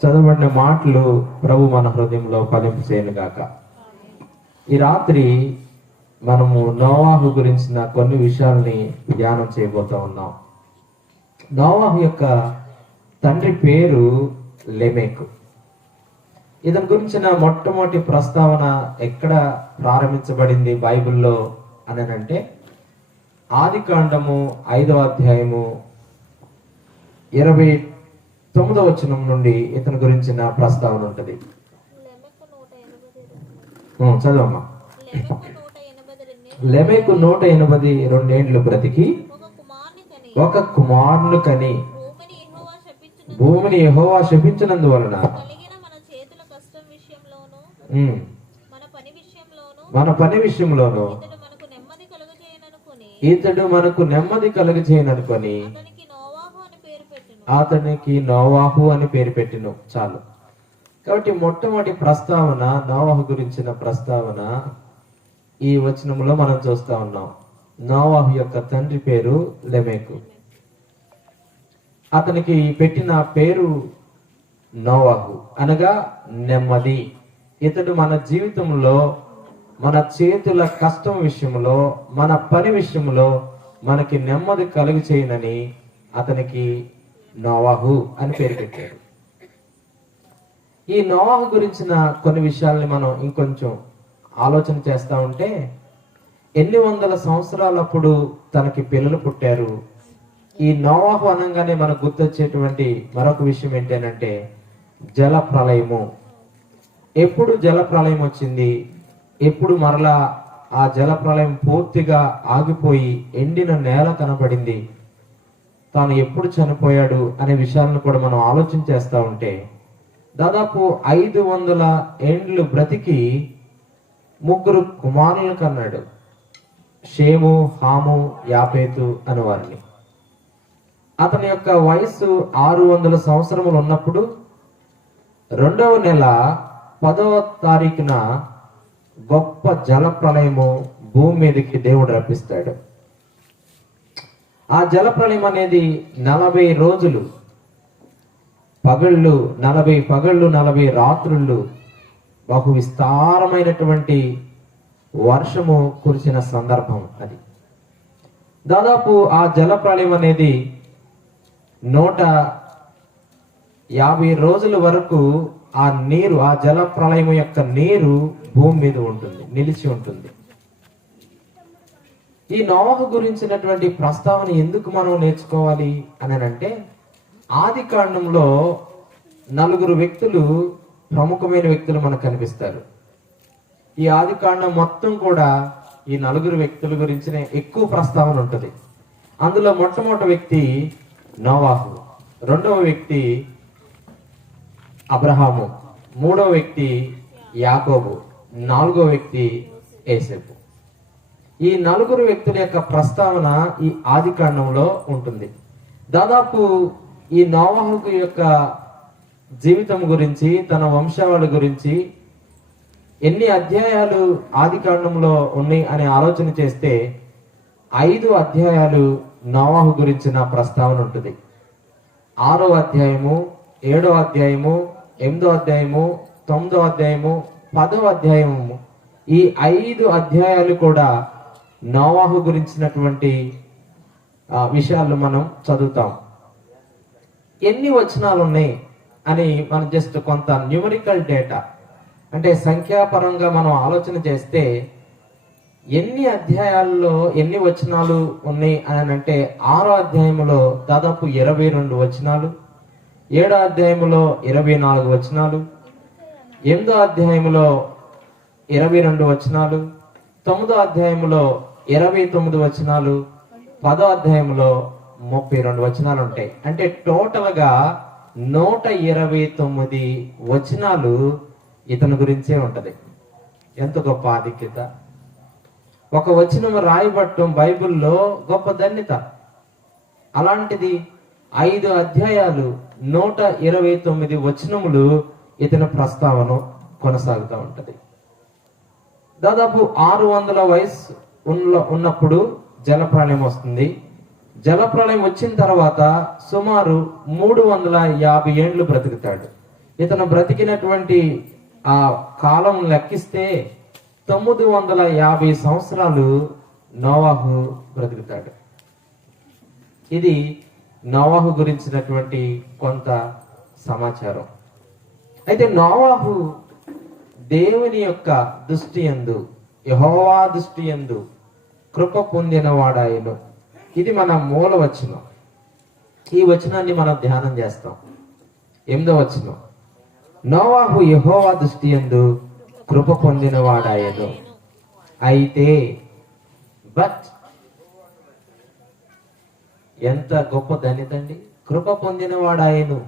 చదవబడిన మాటలు ప్రభు మన హృదయంలో ఫలింపు చేయను గాక. ఈ రాత్రి మనము నోవాహు గురించిన కొన్ని విషయాల్ని ధ్యానం చేయబోతా ఉన్నాం. నోవాహు యొక్క తండ్రి పేరు లెమెకు. ఇతని గురించిన మొట్టమొదటి ప్రస్తావన ఎక్కడ ప్రారంభించబడింది బైబిల్లో అనంటే ఆదికాండము 5వ అధ్యాయము 29వ వచనం నుండి ఇతని గురించిన ప్రస్తావన ఉంటుంది. చదవమ్మా. లెమెకు 182 ఏండ్లు బ్రతికి ఒక కుమారుని కని భూమిని యెహోవా శపించినందువలన మన పని విషయంలోను ఇతడు మనకు నెమ్మది కలుగజేయననుకొని అతనికి నోవాహు అని పేరు పెట్టిను. చాలు. కాబట్టి మొట్టమొదటి ప్రస్తావన నోవాహు గురించిన ప్రస్తావన ఈ వచనంలో మనం చూస్తా ఉన్నాం. నోవాహు యొక్క తండ్రి పేరు లెమెకు. అతనికి పెట్టిన పేరు నోవాహు అనగా నెమ్మది. ఇతడు మన జీవితంలో మన చేతుల కష్టం విషయంలో మన పని విషయంలో మనకి నెమ్మది కలుగు చేయనని అతనికి నోవాహు అని పేరు పెట్టాడు. ఈ నోవాహు గురించిన కొన్ని విషయాల్ని మనం ఇంకొంచెం ఆలోచన చేస్తా ఉంటే ఎన్ని వందల సంవత్సరాలప్పుడు తనకి పిల్లలు పుట్టారు. ఈ నోవాహు అనగానే మనకు గుర్తొచ్చేటువంటి మరొక విషయం ఏంటంటే జల ప్రళయము. ఎప్పుడు జల ప్రళయం వచ్చింది, ఎప్పుడు మరలా ఆ జల ప్రళయం పూర్తిగా ఆగిపోయి ఎండిన నేల కనబడింది, తాను ఎప్పుడు చనిపోయాడు అనే విషయాలను కూడా మనం ఆలోచన చేస్తూ ఉంటే దాదాపు 500 ఏండ్లు బ్రతికి 3 కుమారులను కన్నాడు. షేము, హాము, యాపేతు అనే వారిని. అతని యొక్క వయస్సు 600 సంవత్సరములు ఉన్నప్పుడు 2వ నెల 10వ తారీఖున గొప్ప జల ప్రళయము భూమి మీదకి దేవుడు రప్పిస్తాడు. ఆ జల ప్రళయం అనేది 40 రోజులు పగళ్ళు, 40 పగళ్ళు 40 రాత్రుళ్ళు బహు విస్తారమైనటువంటి వర్షము కురిసిన సందర్భం అది. దాదాపు ఆ జల ప్రళయం అనేది 150 రోజుల వరకు ఆ నీరు, ఆ జల ప్రళయం యొక్క నీరు భూమి మీద ఉంటుంది, నిలిచి ఉంటుంది. ఈ నోవాహు గురించినటువంటి ప్రస్తావన ఎందుకు మనం నేర్చుకోవాలి అని అంటే ఆది కాండంలో 4 వ్యక్తులు, ప్రముఖమైన వ్యక్తులు మనకు కనిపిస్తారు. ఈ ఆది కాండం మొత్తం కూడా ఈ 4 వ్యక్తుల గురించిన ఎక్కువ ప్రస్తావన ఉంటుంది. అందులో మొట్టమొదటి వ్యక్తి నోవాహు, 2వ వ్యక్తి అబ్రహాము, 3వ వ్యక్తి యాకోబు, 4వ వ్యక్తి యోసేపు. ఈ 4 వ్యక్తుల యొక్క ప్రస్తావన ఈ ఆది కాండంలో ఉంటుంది. దాదాపు ఈ నోవాహు యొక్క జీవితం గురించి, తన వంశావళి గురించి ఎన్ని అధ్యాయాలు ఆది కాండంలో ఉన్నాయి అనే ఆలోచన చేస్తే 5 అధ్యాయాలు నోవాహు గురించిన ప్రస్తావన ఉంటుంది. 6వ అధ్యాయము, 7వ అధ్యాయము, 8వ అధ్యాయము, 9వ అధ్యాయము, 10వ అధ్యాయము, ఈ 5 అధ్యాయాలు కూడా నోవాహు గురించినటువంటి విషయాలు మనం చదువుతాం. ఎన్ని వచనాలు ఉన్నాయి అని మనం జస్ట్ కొంత న్యూమరికల్ డేటా, అంటే సంఖ్యాపరంగా మనం ఆలోచన చేస్తే ఎన్ని అధ్యాయాల్లో ఎన్ని వచనాలు ఉన్నాయి అని అంటే 6వ అధ్యాయంలో దాదాపు 22 వచనాలు, 7వ అధ్యాయంలో 24 వచనాలు, 8వ అధ్యాయంలో 22 వచనాలు, 9వ అధ్యాయంలో 29 వచనాలు, 10వ అధ్యాయంలో 32 వచనాలు ఉంటాయి. అంటే టోటల్ గా 129 వచనాలు ఇతని గురించే ఉంటది. ఎంత గొప్ప ఆధిక్యత! ఒక వచనం రాయబట్టం బైబిల్లో గొప్ప ధన్యత. అలాంటిది 5 అధ్యాయాలు 129 వచనములు ఇతని ప్రస్తావన కొనసాగుతూ ఉంటది. దాదాపు 600 వయసు ఉన్నప్పుడు జలప్రళయం వస్తుంది. జలప్రళయం వచ్చిన తర్వాత సుమారు 350 ఏండ్లు బ్రతుకుతాడు. ఇతను బ్రతికినటువంటి ఆ కాలం లెక్కిస్తే 950 సంవత్సరాలు నోవాహు బ్రతుకుతాడు. ఇది నోవాహు గురించినటువంటి కొంత సమాచారం. అయితే నోవాహు దేవుని యొక్క దృష్టి యందు, యెహోవా దృష్టి యందు కృప పొందిన వాడాయను. ఇది మన మూల వచనం. ఈ వచనాన్ని మనం ధ్యానం చేస్తాం. 8వ వచనం, నోవాహు యెహోవా దృష్టి యందు కృప పొందిన వాడాయను. అయితే బట్, ఎంత గొప్ప ధన్యతండి, కృప పొందిన వాడాయను.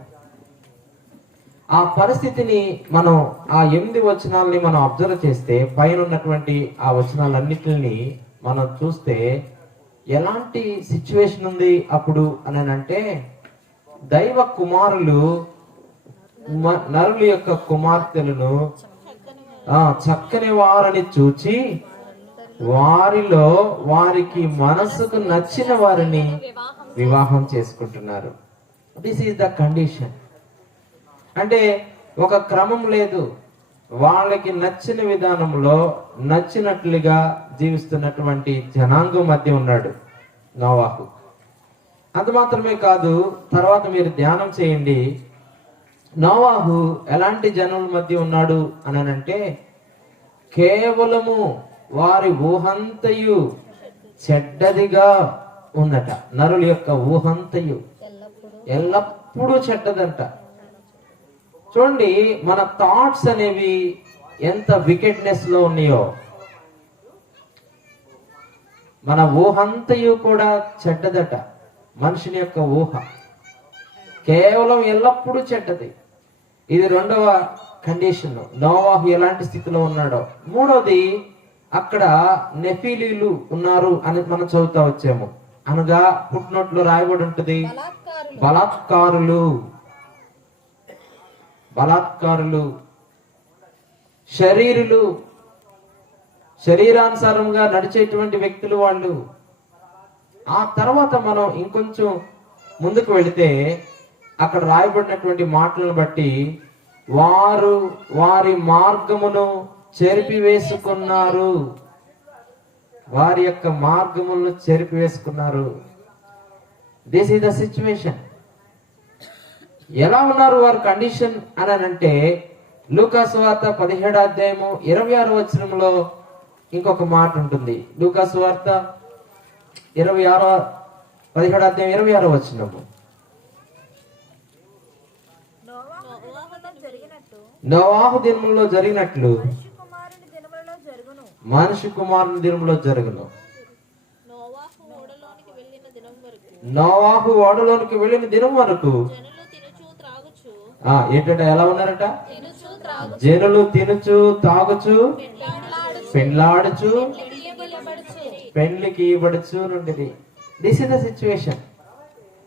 ఆ పరిస్థితిని మనం ఆ 8 వచనాలని మనం అబ్జర్వ్ చేస్తే, పైన ఉన్నటువంటి ఆ వచనాలన్నిటిని మనం చూస్తే ఎలాంటి సిచ్యువేషన్ ఉంది అప్పుడు అని అంటే, దైవ కుమారులు నరుల యొక్క కుమార్తెలను చక్కని వారిని చూచి వారిలో వారికి మనసుకు నచ్చిన వారిని వివాహం చేసుకుంటున్నారు. This is the condition. అంటే ఒక క్రమం లేదు, వాళ్ళకి నచ్చిన విధానంలో నచ్చినట్లుగా జీవిస్తున్నటువంటి జనాంగం మధ్య ఉన్నాడు నోవాహు. అంత మాత్రమే కాదు, తర్వాత మీరు ధ్యానం చేయండి, నోవాహు ఎలాంటి జనుల మధ్య ఉన్నాడు అని అంటే, కేవలము వారి ఊహంతయు చెడ్డదిగా ఉందట. నరుల యొక్క ఊహంతయు ఎల్లప్పుడూ చెడ్డదంట. చూడండి, మన థాట్స్ అనేవి ఎంత వికెట్నెస్ లో ఉన్నాయో, మన ఊహంతయు కూడా చెడ్డదట. మనుషుని యొక్క ఊహ కేవలం ఎల్లప్పుడూ చెడ్డది. ఇది 2వ కండిషన్. నోవాహు ఎలాంటి స్థితిలో ఉన్నాడో. 3వది, అక్కడ నెఫీలీలు ఉన్నారు అని మనం చదువుతా వచ్చాము. అనగా పుట్టినట్లు రాయబడి ఉంటుంది, బలాత్కారులు, శరీరానుసారంగా నడిచేటువంటి వ్యక్తులు వాళ్ళు. ఆ తర్వాత మనం ఇంకొంచెం ముందుకు వెళితే అక్కడ రాయబడినటువంటి మాటలను బట్టి, వారు వారి మార్గమును చెరిపివేసుకున్నారు, వారి యొక్క మార్గములను చెరిపివేసుకున్నారు. This is the situation. ఎలా ఉన్నారు వారి కండిషన్ అని అంటే, లూకా సువార్త 17వ అధ్యాయము 26వ వచనంలో ఇంకొక మాట ఉంటుంది. లూకా సువార్త 17వ అధ్యాయం 26వ వచనము, నోవాహు దినములో జరిగినట్లు మనిషి కుమారుని దినములో జరుగును. నోవాహు ఓడలోనికి వెళ్ళిన దినం వరకు ఏంటంటే ఎలా ఉన్నారట? జనులు తినుచు తాగుచు పెండ్లాడుచు పెండ్లికి ఇవ్వడుచు నుండి. This is the situation.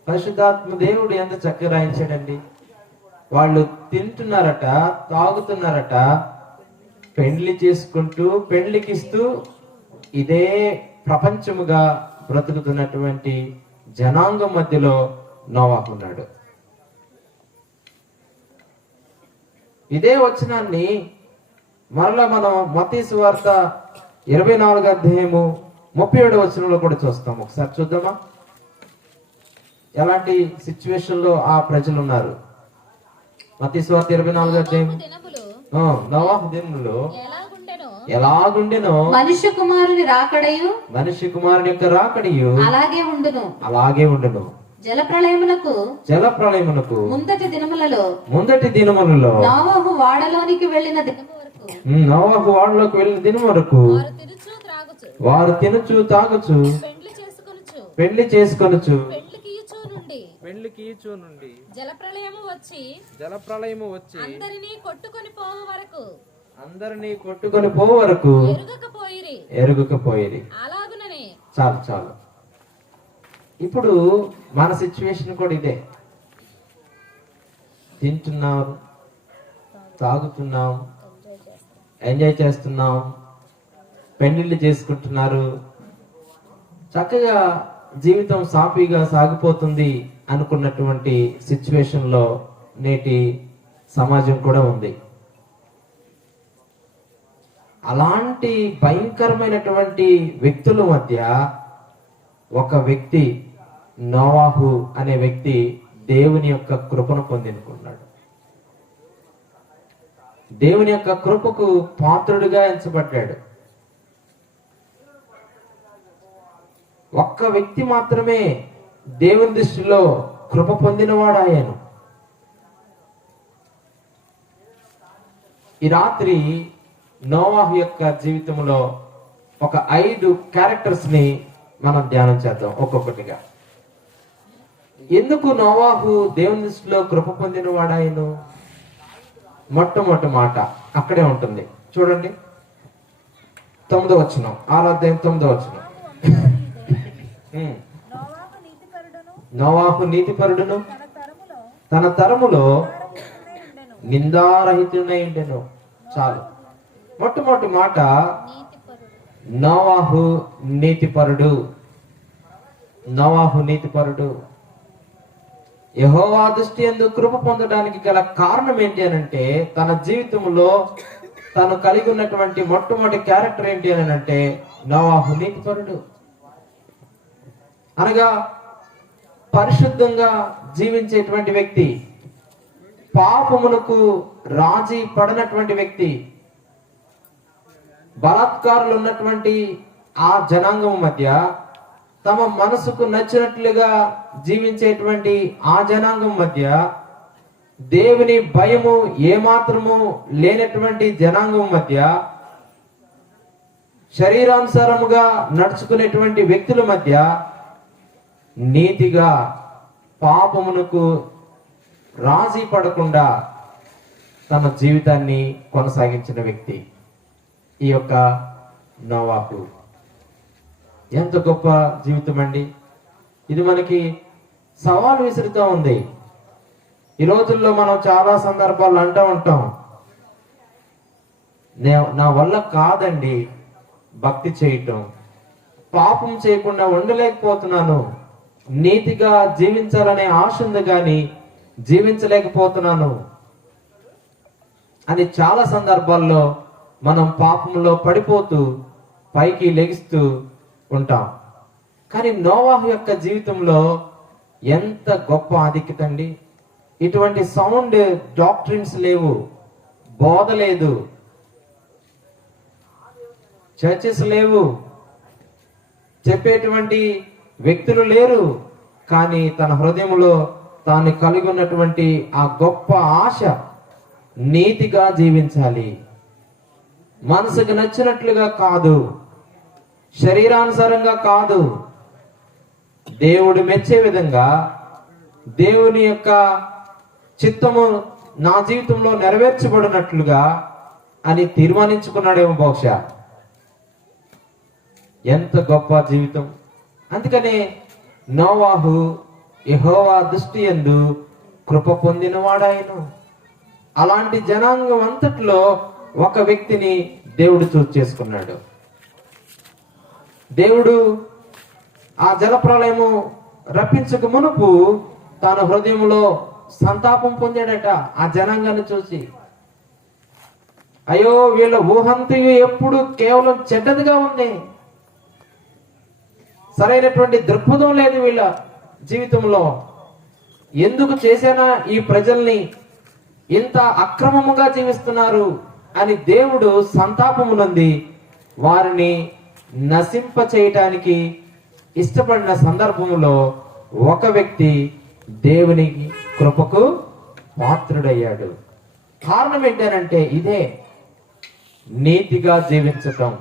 పరిశుద్ధాత్మ దేవుడు ఎంత చక్కగా రాయించాడండి. వాళ్ళు తింటున్నారట, తాగుతున్నారట, పెండ్లి చేసుకుంటూ పెండ్లికిస్తూ ఇదే ప్రపంచముగా బ్రతుకుతున్నటువంటి జనాంగం మధ్యలో నోవాహు ఉన్నాడు. ఇదే వచనాన్ని మరలా మనం మత్తయి సువార్త 24వ అధ్యాయము 37వ వచనంలో కూడా చూస్తాం. ఒకసారి చూద్దామా ఎలాంటి సిచ్యువేషన్ లో ఆ ప్రజలు ఉన్నారు. మత్తయి సువార్త 24వ అధ్యాయం, నోవాహు దినములో ఎలాగుండెనో మనుష్య కుమారుని రాకడయు, మనుష్య కుమారుని యొక్క రాకడయు అలాగే ఉండును. జలప్రళయమునకు ముందటి దినములలో నోవాహు వాడలోనికి వెళ్ళిన దినం వరకు వారు తినుచు తాగుచు పెళ్లి చేసుకొనుచు నుండి జలప్రళయము వచ్చి అందరినీ కొట్టుకొని పో వరకు ఎరుగకపోయిరి. చాలు. ఇప్పుడు మన సిచ్యువేషన్ కూడా ఇదే. తింటున్నాం, తాగుతున్నాం, ఎంజాయ్ చేస్తున్నాం, పెళ్లిళ్ళు చేసుకుంటున్నారు, చక్కగా జీవితం సాఫీగా సాగిపోతుంది అనుకున్నటువంటి సిచ్యువేషన్ లో నేటి సమాజం కూడా ఉంది. అలాంటి భయంకరమైనటువంటి వ్యక్తుల మధ్య ఒక వ్యక్తి, నోవాహు అనే వ్యక్తి, దేవుని యొక్క కృపను పొందుకున్నాడు. దేవుని యొక్క కృపకు పాత్రుడిగా ఎంచబడ్డాడు. ఒక్క వ్యక్తి మాత్రమే దేవుని దృష్టిలో కృప పొందినవాడాయను. ఈ రాత్రి నోవాహు యొక్క జీవితంలో ఒక 5 క్యారెక్టర్స్ ని మనం ధ్యానం చేద్దాం ఒక్కొక్కటిగా. ఎందుకు నోవాహు దేవుని దృష్టిలో కృప పొందిన వాడాయను? మొట్టమొదటి మాట అక్కడే ఉంటుంది, చూడండి. 9వ వచనం, 6వ అధ్యాయం 9వ వచనం. నోవాహు నీతిపరుడును తన తరములో నిందారహితుడై ఉండెను. చాలు. మొట్టమొదటి మాట, నోవాహు నీతిపరుడు. నోవాహు నీతిపరుడు. యెహోవా దృష్టి యందు కృప పొందడానికి గల కారణం ఏంటి అని అంటే, తన జీవితంలో తను కలిగి ఉన్నటువంటి మొట్టమొదటి క్యారెక్టర్ ఏంటి అని అంటే, నోవాహు నీతిపరుడు. అనగా పరిశుద్ధంగా జీవించేటువంటి వ్యక్తి, పాపమునకు రాజీ పడనటువంటి వ్యక్తి. బలాత్కారులు ఉన్నటువంటి ఆ జనాంగం మధ్య తమ మనసుకు నచ్చినట్లుగా జీవించేటువంటి ఆ జనాంగం మధ్య దేవుని భయము ఏమాత్రము లేనటువంటి జనాంగం మధ్య శరీరానుసారముగా నడుచుకునేటువంటి వ్యక్తుల మధ్య నీతిగా పాపమునకు రాజీ పడకుండా తన జీవితాన్ని కొనసాగించిన వ్యక్తి ఈ యొక్క నోవాహు. ఎంత గొప్ప జీవితం అండి! ఇది మనకి సవాలు విసురుతూ ఉంది. ఈ రోజుల్లో మనం చాలా సందర్భాల్లో అంటూ ఉంటాం, నా వల్ల కాదండి భక్తి చేయటం, పాపం చేయకుండా ఉండలేకపోతున్నాను, నీతిగా జీవించాలనే ఆశ ఉంది కానీ జీవించలేకపోతున్నాను అని చాలా సందర్భాల్లో మనం పాపంలో పడిపోతూ పైకి లెగిస్తూ ఉంటాం. కానీ నోవాహు యొక్క జీవితంలో ఎంత గొప్ప ఆధిక్యత అండి! ఇటువంటి సౌండ్ డాక్ట్రిన్స్ లేవు, బోధ లేదు, చర్చెస్ లేవు, చెప్పేటువంటి వ్యక్తులు లేరు. కానీ తన హృదయంలో తాను కలిగి ఉన్నటువంటి ఆ గొప్ప ఆశ, నీతిగా జీవించాలి, మనసుకు నచ్చినట్లుగా కాదు, శరీరానుసారంగా కాదు, దేవుడు మెచ్చే విధంగా దేవుని యొక్క చిత్తము నా జీవితంలో నెరవేర్చబడినట్లుగా అని తీర్మానించుకున్నాడేమో బహుశా. ఎంత గొప్ప జీవితం! అందుకనే నోవాహు యెహోవా దృష్టి యందు కృప పొందినవాడాయను. అలాంటి జనాంగం అంతట్లో ఒక వ్యక్తిని దేవుడు చూస్ చేసుకున్నాడు. దేవుడు ఆ జలప్రలయము రప్పించక మునుపు తన హృదయంలో సంతాపం పొందాడట ఆ జనాంగాన్ని చూసి. అయ్యో, వీళ్ళ ఊహంతయు ఎప్పుడు కేవలం చెడ్డదిగా ఉంది, సరైనటువంటి దృక్పథం లేదు వీళ్ళ జీవితంలో. ఎందుకు చేశానా ఈ ప్రజల్ని, ఇంత అక్రమముగా జీవిస్తున్నారు అని దేవుడు సంతాపమునంది వారిని నశింప చేయటానికి ఇష్టపడిన సందర్భంలో ఒక వ్యక్తి దేవుని కృపకు పాత్రుడయ్యాడు. కారణం ఏంటంటే ఇదే, నీతిగా జీవించటం,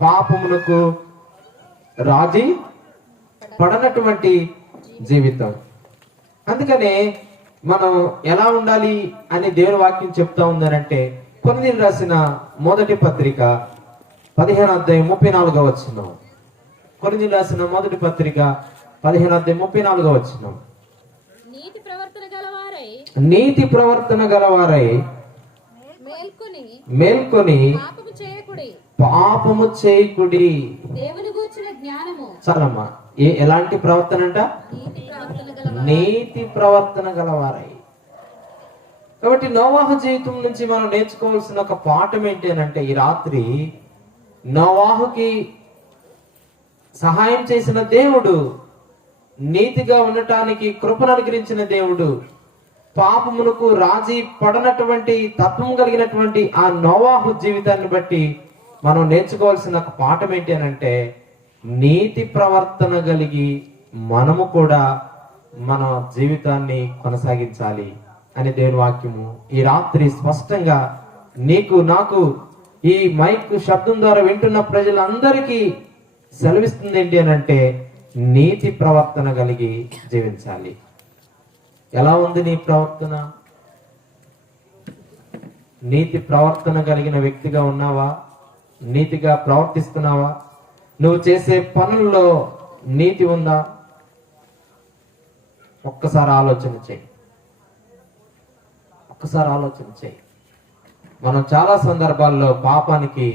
పాపమునకు రాజీ పడనటువంటి జీవితం. అందుకనే మనం ఎలా ఉండాలి అని దేవుని వాక్యం చెప్తా ఉందనంటే, కొరింథీయులకు రాసిన మొదటి పత్రిక 15వ అధ్యాయం 34వ వచనం. కొరింథీయులకు రాసిన మొదటి పత్రిక 15వ అధ్యాయం 34వ వచనం. నీతి ప్రవర్తన గలవారై మేల్కొని పాపము చేయకుడి. దేవుని గూర్చిన జ్ఞానము. చాలమ్మా. ఎలాంటి ప్రవర్తన అంట? నీతి ప్రవర్తన గలవారై. కాబట్టి నోవాహు జీవితం నుంచి మనం నేర్చుకోవాల్సిన ఒక పాఠం ఏంటి అని అంటే, ఈ రాత్రి నోవాహుకి సహాయం చేసిన దేవుడు, నీతిగా ఉండటానికి కృపను అనుగ్రహించిన దేవుడు, పాపమునకు రాజీ పడనటువంటి తత్వం కలిగినటువంటి ఆ నోవాహు జీవితాన్ని బట్టి మనం నేర్చుకోవాల్సిన ఒక పాఠం ఏంటి అని అంటే, నీతి ప్రవర్తన కలిగి మనము కూడా మన జీవితాన్ని కొనసాగించాలి అని దేవుని వాక్యము ఈ రాత్రి స్పష్టంగా నీకు నాకు ఈ మైక్ శబ్దం ద్వారా వింటున్న ప్రజలందరికీ సెలవిస్తుంది ఏంటి అని అంటే, నీతి ప్రవర్తన కలిగి జీవించాలి. ఎలా ఉంది నీ ప్రవర్తన? నీతి ప్రవర్తన కలిగిన వ్యక్తిగా ఉన్నావా? నీతిగా ప్రవర్తిస్తున్నావా? నువ్వు చేసే పనుల్లో నీతి ఉందా? ఒక్కసారి ఆలోచన చేయి. ఒక్కసారి ఆలోచన చేయి. మనం చాలా సందర్భాల్లో పాపానికి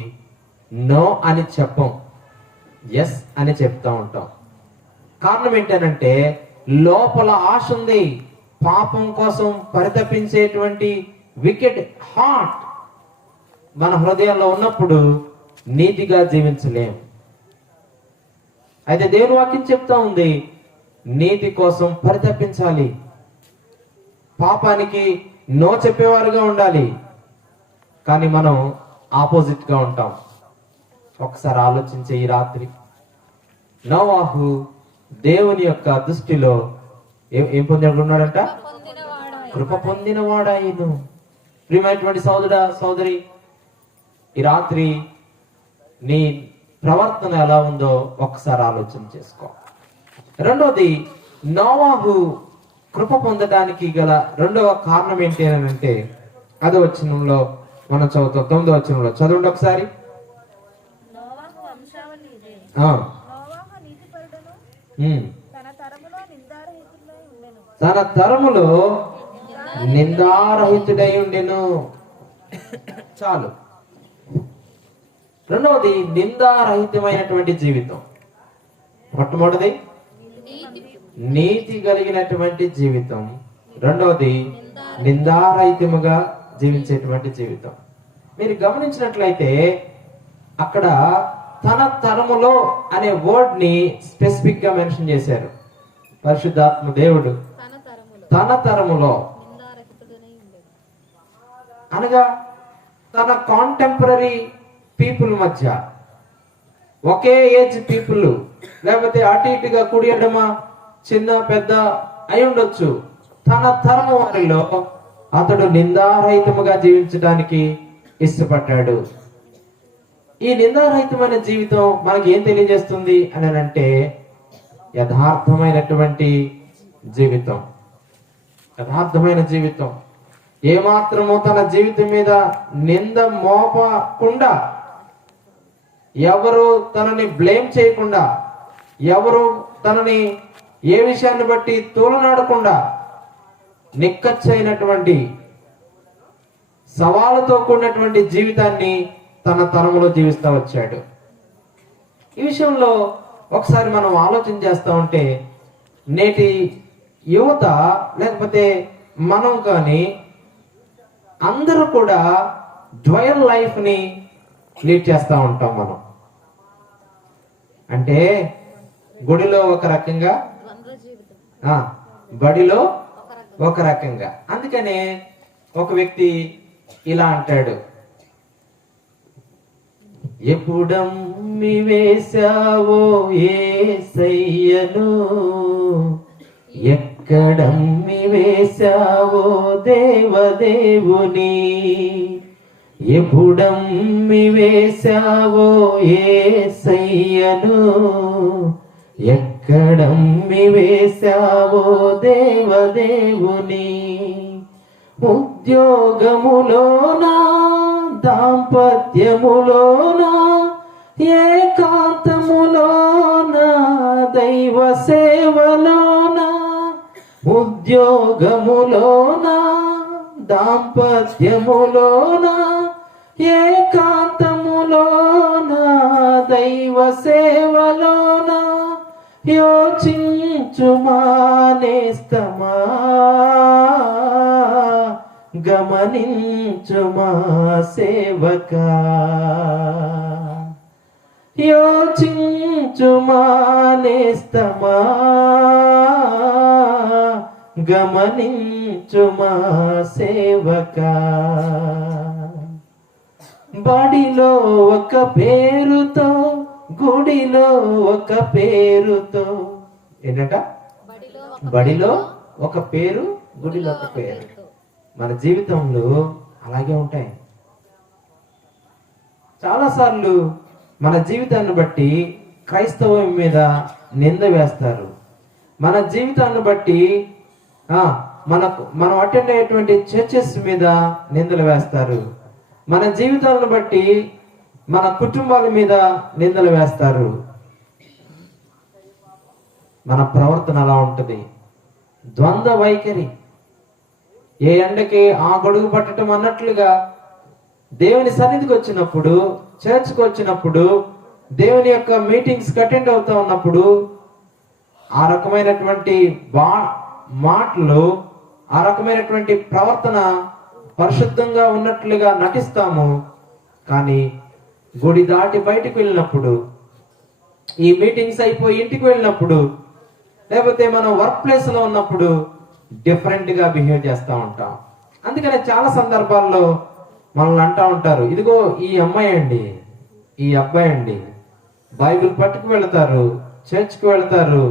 నో అని చెప్పం, ఎస్ అని చెప్తా ఉంటాం. కారణం ఏంటంటే, లోపల ఆశ ఉంది. పాపం కోసం పరితపించేటువంటి వికెట్ హార్ట్ మన హృదయంలో ఉన్నప్పుడు నీతిగా జీవించలేం. అయితే దేవుని వాక్యం చెప్తా ఉంది, నీతి కోసం పరితపించాలి, పాపానికి నో చెప్పేవారుగా ఉండాలి. కానీ మనం ఆపోజిట్ గా ఉంటాం. ఒకసారి ఆలోచించే ఈ రాత్రి, నోవాహు దేవుని యొక్క దృష్టిలో ఏం పొందినట్టున్నాడంట? కృప పొందినవాడాయను. ప్రియమైనటువంటి సోదరా సోదరి, ఈ రాత్రి నీ ప్రవర్తన ఎలా ఉందో ఒకసారి ఆలోచన చేసుకో. రెండోది, నోవాహు కృప పొందడానికి గల రెండవ కారణం ఏంటి అని అంటే, 10వ వచనంలో మనం చదువుతాం. 9వ వచనంలో చదవండి ఒకసారి. నోవాహు వంశావళి ఇదే. ఆ, నోవాహు నీతిపరుడును, తన తరములో నిందారహితుడై ఉండెను. తన తరములో నిందారహితుడై ఉండెను. చాలు. రెండవది, నిందారహితమైనటువంటి జీవితం. మొట్టమొదటిది నీతి కలిగినటువంటి జీవితం. రెండవది, నిందారహితముగా జీవించేటువంటి జీవితం. మీరు గమనించినట్లయితే అక్కడ తన తరములో అనే వర్డ్ ని స్పెసిఫిక్ గా మెన్షన్ చేశారు పరిశుద్ధాత్మ దేవుడు. తన తరములో అనగా తన కాంటెంపరీ పీపుల్ మధ్య, ఒకే ఏజ్ పీపుల్, లేకపోతే అటు ఇటుగా కుడి ఎడమ చిన్న పెద్ద అయి ఉండొచ్చు, తన తరము వారిలో అతడు నిందారహితముగా జీవించడానికి ఇష్టపడ్డాడు. ఈ నిందారహితమైన జీవితం మనకి ఏం తెలియజేస్తుంది అని అంటే, యథార్థమైనటువంటి జీవితం. యథార్థమైన జీవితం. ఏమాత్రము తన జీవితం మీద నింద మోపకుండా, ఎవరు తనని బ్లేమ్ చేయకుండా, ఎవరు తనని ఏ విషయాన్ని బట్టి తూలనాడకుండా, నిక్కచ్చైనటువంటి సవాలుతో కూడినటువంటి జీవితాన్ని తన తరములో జీవిస్తూ వచ్చాడు. ఈ విషయంలో ఒకసారి మనం ఆలోచన చేస్తూ ఉంటే, నేటి యువత లేకపోతే మనం కానీ అందరూ కూడా డ్వయల్ లైఫ్ ని లీడ్ చేస్తూ ఉంటాం. మనం అంటే గుడిలో ఒక రకంగా, బడిలో ఒక రకంగా. అందుకనే ఒక వ్యక్తి ఇలా అంటాడు, ఎప్పుడమ్మి వేశావో యేసయ్యను, ఎక్కడమ్మి వేశావో దేవదేవుని, ఎప్పుడమ్మి వేశావో యేసయ్యను, ఎక్కడమ్మి వేశావో దేవదేవుని. ఉద్యోగములోనా, దాంపత్యములోనా, ఏకాంతములోనా, దైవ సేవలోనా, ఉద్యోగములోనా, దాంపత్యములోనా, ఏకాంతములోనా, దైవ సేవలోనా, యోచించుమా నేస్తమా, గమనించుమా సేవకా, యోచించుమా నేస్తమా, గమనించుమా సేవకా. బడిలో ఒక పేరుతో, గుడిలో ఒక పేరుతో, ఏంటంట? బడిలో ఒక పేరు, గుడిలో ఒక పేరు. మన జీవితంలో అలాగే ఉంటాయి. చాలాసార్లు మన జీవితాన్ని బట్టి క్రైస్తవం మీద నింద వేస్తారు. మన జీవితాన్ని బట్టి మనం అటెండ్ అయ్యేటువంటి చర్చెస్ మీద నిందలు వేస్తారు. మన జీవితాలను బట్టి మన కుటుంబాల మీద నిందలు వేస్తారు. మన ప్రవర్తన అలా ఉంటుంది, ద్వంద్వ వైఖరి. ఏ ఎండకి ఆ గొడుగు పట్టడం అన్నట్లుగా దేవుని సన్నిధికి వచ్చినప్పుడు, చర్చ్కి వచ్చినప్పుడు, దేవుని యొక్క మీటింగ్స్ అటెండ్ అవుతా ఉన్నప్పుడు ఆ రకమైనటువంటి మాటలు, ఆ రకమైనటువంటి ప్రవర్తన పరిశుద్ధంగా ఉన్నట్లుగా నటిస్తాము. కానీ గుడి దాటి బయటికి వెళ్ళినప్పుడు, ఈ మీటింగ్స్ అయిపోయి ఇంటికి వెళ్ళినప్పుడు, లేకపోతే మనం వర్క్ ప్లేస్ లో ఉన్నప్పుడు డిఫరెంట్ గా బిహేవ్ చేస్తూ ఉంటాం. అందుకనే చాలా సందర్భాల్లో మనల్ని అంటూ ఉంటారు, ఇదిగో ఈ అమ్మాయి అండి, ఈ అబ్బాయి అండి బైబిల్ పట్టుకు వెళతారు, చర్చ్కి వెళతారు,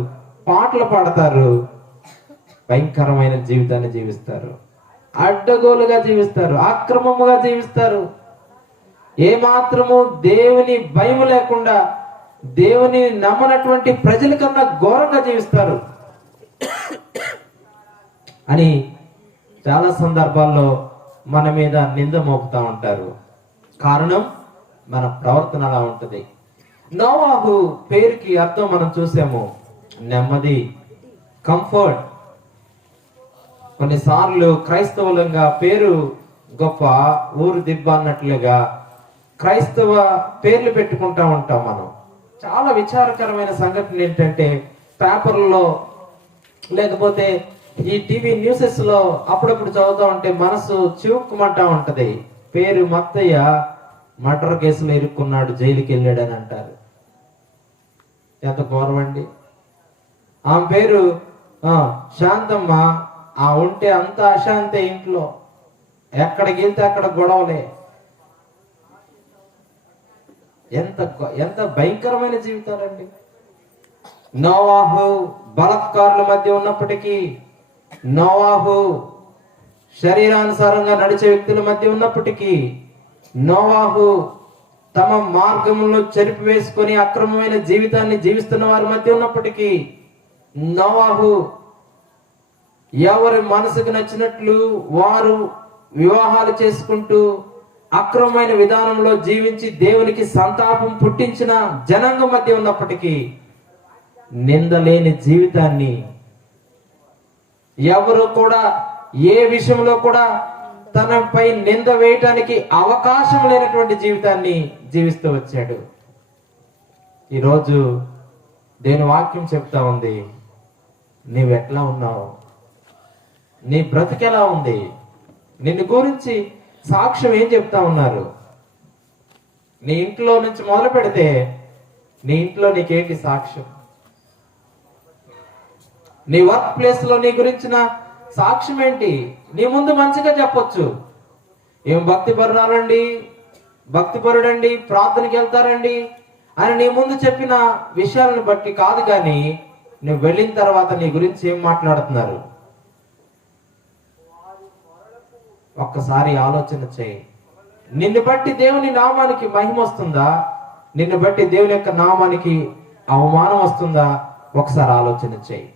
పాటలు పాడతారు, భయంకరమైన జీవితాన్ని జీవిస్తారు, అడ్డగోలుగా జీవిస్తారు, అక్రమముగా జీవిస్తారు, ఏమాత్రము దేవుని భయం లేకుండా దేవుని నమ్మనటువంటి ప్రజల కన్నా ఘోరంగా జీవిస్తారు అని చాలా సందర్భాల్లో మన మీద నింద మోపుతా ఉంటారు. కారణం మన ప్రవర్తన అలా ఉంటుంది. నోవాహు పేరుకి అర్థం మనం చూసాము, నెమ్మది, కంఫర్ట్. కొన్నిసార్లు క్రైస్తవులంగా పేరు గొప్ప, ఊరు దిబ్బ అన్నట్లుగా క్రైస్తవ పేర్లు పెట్టుకుంటా ఉంటాం మనం. చాలా విచారకరమైన సంఘటన ఏంటంటే, పేపర్లలో లేకపోతే ఈ టీవీ న్యూసెస్ లో అప్పుడప్పుడు చదువుతా ఉంటే మనసు చివుక్కుమంటా ఉంటది. పేరు మత్తయ్య మర్డర్ కేసులో ఇరుక్కున్నాడు, జైలుకి వెళ్ళాడని అంటారు. ఎంత ఘోరమండి. ఆమె పేరు శాంతమ్మ, ఆ ఉంటే అంత అశాంతే ఇంట్లో, ఎక్కడికి వెళ్తే అక్కడ గొడవలే. ఎంత భయంకరమైన జీవితాలండి. నోవాహు బలత్కారుల మధ్య ఉన్నప్పటికీ, నోవాహు శరీరానుసారంగా నడిచే వ్యక్తుల మధ్య ఉన్నప్పటికీ, నోవాహు తమ మార్గములను చెరిపి వేసుకొని అక్రమమైన జీవితాన్ని జీవిస్తున్న వారి మధ్య ఉన్నప్పటికీ, నోవాహు ఎవరి మనసుకు నచ్చినట్లు వారు వివాహాలు చేసుకుంటూ అక్రమమైన విధానంలో జీవించి దేవునికి సంతాపం పుట్టించిన జనాంగం మధ్య ఉన్నప్పటికీ, నిందలేని జీవితాన్ని, ఎవరు కూడా ఏ విషయంలో కూడా తనపై నింద వేయటానికి అవకాశం లేనటువంటి జీవితాన్ని జీవిస్తూ వచ్చాడు. ఈరోజు దేవుని వాక్యం చెప్తా ఉంది, నీవెట్లా ఉన్నావు, నీ బ్రతికెలా ఉంది, నిన్ను గురించి సాక్ష్యం ఏం చెప్తా ఉన్నారు. నీ ఇంట్లో నుంచి మొదలు పెడితే నీ ఇంట్లో నీకేంటి సాక్ష్యం? నీ వర్క్ ప్లేస్ లో నీ గురించిన సాక్ష్యం ఏంటి? నీ ముందు మంచిగా చెప్పొచ్చు, ఏం భక్తిపరురాలండి, భక్తిపరుడండి, ప్రార్థనకి వెళ్తారండి అని నీ ముందు చెప్పిన విషయాలను బట్టి కాదు, కానీ నువ్వు వెళ్ళిన తర్వాత నీ గురించి ఏం మాట్లాడుతున్నారు ఒక్కసారి ఆలోచన చేయి. నిన్ను బట్టి దేవుని నామానికి మహిమ వస్తుందా, నిన్ను బట్టి దేవుని యొక్క నామానికి అవమానం వస్తుందా? ఒకసారి ఆలోచన చేయి.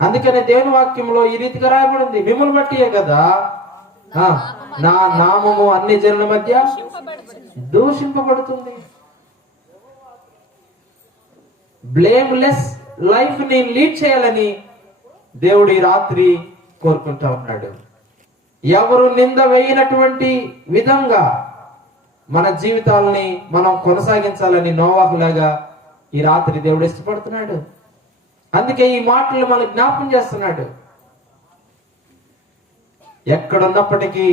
అందుకనే దేవుని వాక్యంలో ఈ రీతిగా రాయబడింది, మిమ్మల్ని బట్టియే కదా నా నామము అన్ని జనుల మధ్య దూషింపబడుతుంది. బ్లేమ్లెస్ లైఫ్ ని లీడ్ చేయాలని దేవుడు ఈ రాత్రి కోరుకుంటా ఉన్నాడు. ఎవరు నింద వేయనటువంటి విధంగా మన జీవితాలని మనం కొనసాగించాలని నోవాహులాగా ఈ రాత్రి దేవుడు ఇష్టపడుతున్నాడు. అందుకే ఈ మాటలు మనకు జ్ఞాపకం చేస్తున్నాడు. ఎక్కడున్నప్పటికీ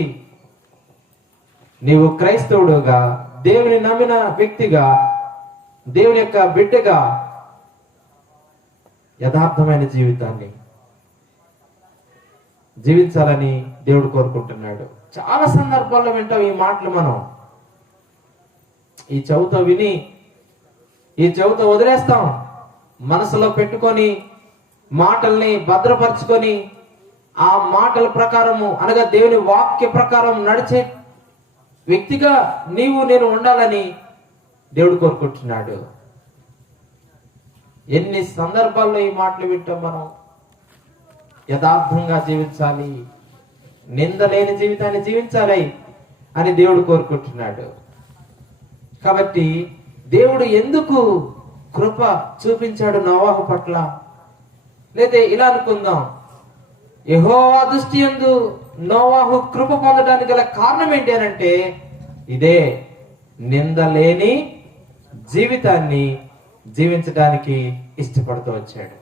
నీవు క్రైస్తవుడుగా, దేవుని నమ్మిన వ్యక్తిగా, దేవుని యొక్క బిడ్డగా యథార్థమైన జీవితాన్ని జీవించాలని దేవుడు కోరుకుంటున్నాడు. చాలా సందర్భాల్లో వింటాం ఈ మాటలు. మనం ఈ చెవుతో విని ఈ చెవుతో వదిలేస్తాం, మనసులో పెట్టుకొని మాటల్ని భద్రపరుచుకొని ఆ మాటల ప్రకారము అనగా దేవుని వాక్య ప్రకారం నడిచే వ్యక్తిగా నీవు నేను ఉండాలని దేవుడు కోరుకుంటున్నాడు. ఎన్ని సందర్భాల్లో ఈ మాటలు వింటాం మనం. యథార్థంగా జీవించాలి, నింద లేని జీవితాన్ని జీవించాలి అని దేవుడు కోరుకుంటున్నాడు. కాబట్టి దేవుడు ఎందుకు కృప చూపించాడు నోవాహు పట్ల? లేదా ఇలా అనుకుందాం, యెహోవా దృష్టి యందు నోవాహు కృప పొందడానికి గల కారణం ఏంటి అని అంటే ఇదే, నింద లేని జీవితాన్ని జీవించడానికి ఇష్టపడుతూ వచ్చాడు.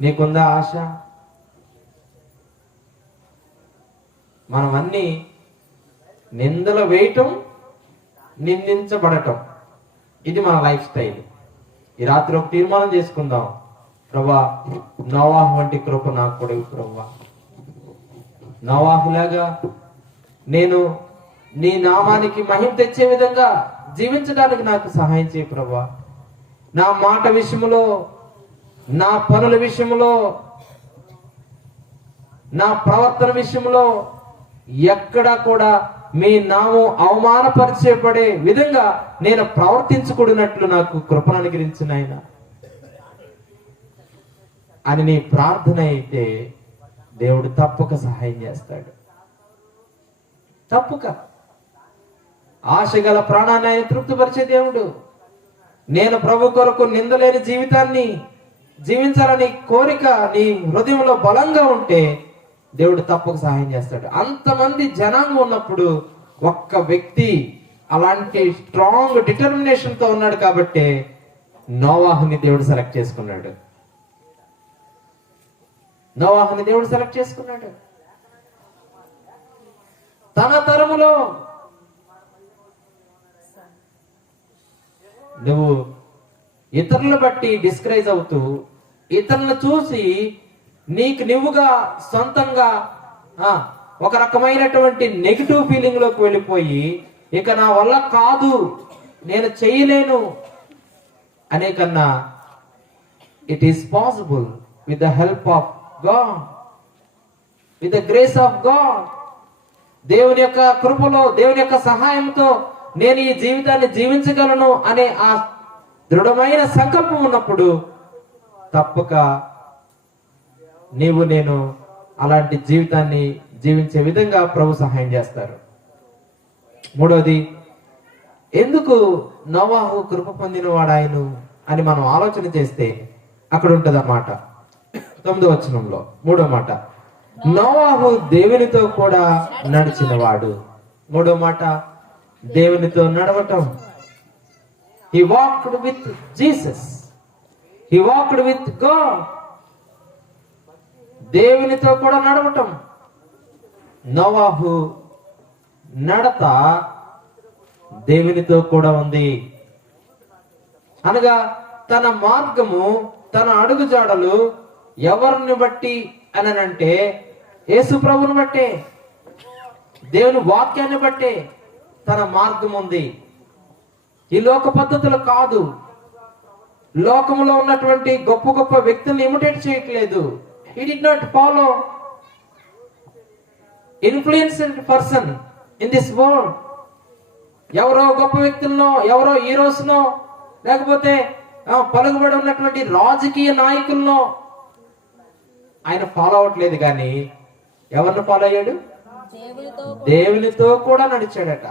నీకుందా ఆశ? మనమన్నీ నిందలు వేయటం, నిందించబడటం, ఇది మన లైఫ్ స్టైల్. ఈ రాత్రి ఒక తీర్మానం చేసుకుందాం, ప్రభువా నోవాహు వంటి కృప నాకు కూడా ఇవ్వు ప్రభువా. నోవాహులాగా నేను నీ నామానికి మహిమ తెచ్చే విధంగా జీవించడానికి నాకు సహాయం చేయి ప్రభువా. నా మాట విషయంలో, నా పనుల విషయంలో, నా ప్రవర్తన విషయంలో ఎక్కడా కూడా మీ నామం అవమానపరిచేపడే విధంగా నేను ప్రవర్తించకూడనట్లు నాకు కృపను అనుగ్రహించిన ఆయన అని నీ ప్రార్థన అయితే దేవుడు తప్పక సహాయం చేస్తాడు. తప్పక. ఆశ గల ప్రాణాన్ని ఆయన తృప్తిపరిచే దేవుడు. నేను ప్రభు కొరకు నిందలేని జీవితాన్ని జీవించాలని కోరిక నీ హృదయంలో బలంగా ఉంటే దేవుడు తప్పక సహాయం చేస్తాడు. అంతమంది జనాంగం ఉన్నప్పుడు ఒక్క వ్యక్తి అలాంటి స్ట్రాంగ్ డిటర్మినేషన్ తో ఉన్నాడు కాబట్టి నోవాహుని దేవుడు సెలెక్ట్ చేసుకున్నాడు. నోవాహుని దేవుడు సెలెక్ట్ చేసుకున్నాడు. తన తరములో నువ్వు ఇతరులను బట్టి డిస్కరేజ్ అవుతూ, ఇతరులను చూసి నీకు నువ్వుగా సొంతంగా ఒక రకమైనటువంటి నెగిటివ్ ఫీలింగ్ లోకి వెళ్ళిపోయి, ఇక నా వల్ల కాదు, నేను చేయలేను అనే కన్నా it is possible with the help of God, with the grace of God. దేవుని యొక్క కృపలో, దేవుని యొక్క సహాయంతో నేను ఈ జీవితాన్ని జీవించగలను అనే ఆ దృఢమైన సంకల్పం ఉన్నప్పుడు తప్పక నీవు నేను అలాంటి జీవితాన్ని జీవించే విధంగా ప్రభు సహాయం చేస్తారు. మూడవది, ఎందుకు నోవాహు కృప పొందిన వాడాయను అని మనం ఆలోచన చేస్తే అక్కడ ఉంటది అన్నమాట. 9వ వచనంలో 3వ మాట, నోవాహు దేవునితో కూడా నడిచిన వాడు. 3వ మాట, దేవునితో నడవటం. He walked with Jesus. He walked with God. దేవునితో కూడా నడవటం. నోవాహు నడత దేవునితో కూడా ఉంది. అనగా తన మార్గము, తన అడుగుజాడలు ఎవరిని బట్టి అనంటే యేసు ప్రభువుని బట్టే, దేవుని వాక్యాన్ని బట్టే తన మార్గం ఉంది. ఈ లోక పద్ధతులు కాదు. లోకములో ఉన్నటువంటి గొప్ప గొప్ప వ్యక్తులను ఇమిటేట్ చేయట్లేదు. He did not follow influenced person in this world. ఎవరో గొప్ప వ్యక్తులను, ఎవరో హీరోస్నో, లేకపోతే పలుకుబడి ఉన్నటువంటి రాజకీయ నాయకులను ఆయన ఫాలో అవట్లేదు. కానీ ఎవరిని ఫాలో అయ్యాడు? దేవునితో కూడా నడిచాడట.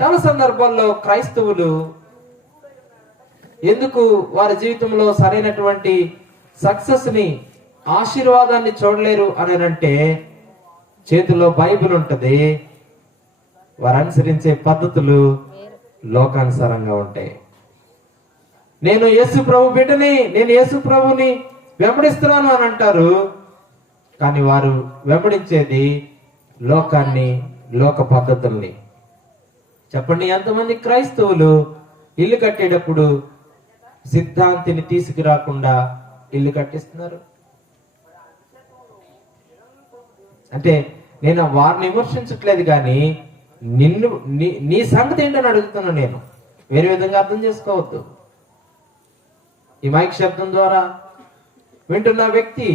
చాలా సందర్భాల్లో క్రైస్తవులు ఎందుకు వారి జీవితంలో సరైనటువంటి సక్సెస్ ని, ఆశీర్వాదాన్ని చూడలేరు అని అంటే చేతిలో బైబిల్ ఉంటది, వారు అనుసరించే పద్ధతులు లోకానుసారంగా ఉంటాయి. నేను యేసు ప్రభు బిడ్డని, నేను యేసు ప్రభుని వెంబడిస్తున్నాను అని అంటారు, కానీ వారు వెంబడించేది లోకాన్ని, లోక పద్ధతుల్ని. చెప్పండి, ఎంతమంది క్రైస్తవులు ఇల్లు కట్టేటప్పుడు సిద్ధాంతిని తీసుకురాకుండా ఇల్లు కట్టిస్తున్నారు? అంటే నేను వారిని విమర్శించట్లేదు, కానీ నీ సంగతి ఏంటని అడుగుతున్నా. నేను వేరే విధంగా అర్థం చేసుకోవద్దు. ఈ మైక్ శబ్దం ద్వారా వింటున్న వ్యక్తి,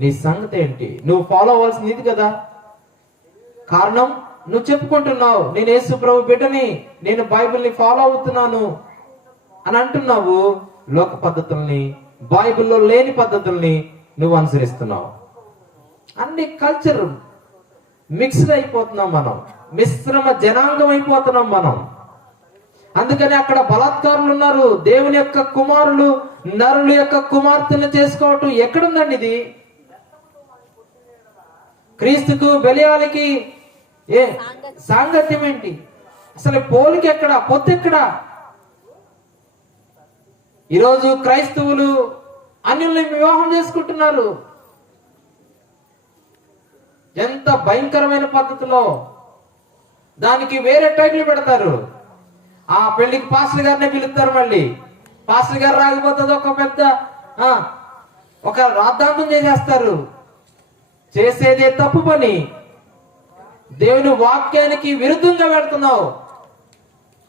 నీ సంగతి ఏంటి? నువ్వు ఫాలో అవ్వాల్సింది ఇది కదా. కారణం, నువ్వు చెప్పుకుంటున్నావు నేను యేసు ప్రభు బిడ్డని, నేను బైబిల్ని ఫాలో అవుతున్నాను అని అంటున్నావు. లోక పద్ధతుల్ని, బైబిల్లో లేని పద్ధతుల్ని నువ్వు అనుసరిస్తున్నావు. అన్ని కల్చర్ మిక్స్డ్ అయిపోతున్నాం మనం, మిశ్రమ జనాంగం అయిపోతున్నాం మనం. అందుకని అక్కడ బలాత్కారులు ఉన్నారు. దేవుని యొక్క కుమారులు నరుల యొక్క కుమార్తెను చేసుకోవటం ఎక్కడుందండి? ఇది క్రీస్తుకు బెలియాలకి ఏ సాంగత్యం ఏంటి? అసలు పోలిక ఎక్కడ, పొత్తు ఎక్కడ? ఈరోజు క్రైస్తవులు అన్యుల్ని వివాహం చేసుకుంటున్నారు. ఎంత భయంకరమైన పద్ధతిలో! దానికి వేరే టైటిల్ పెడతారు. ఆ పెళ్లికి పాస్టర్ గారినే పిలుస్తారు. మళ్ళీ పాస్టర్ గారు రాకపోతే ఒక పెద్ద ఒక రాద్ధాంతం చేసేస్తారు. చేసేదే తప్పు పని. దేవుని వాక్యానికి విరుద్ధంగా పెడుతున్నావు.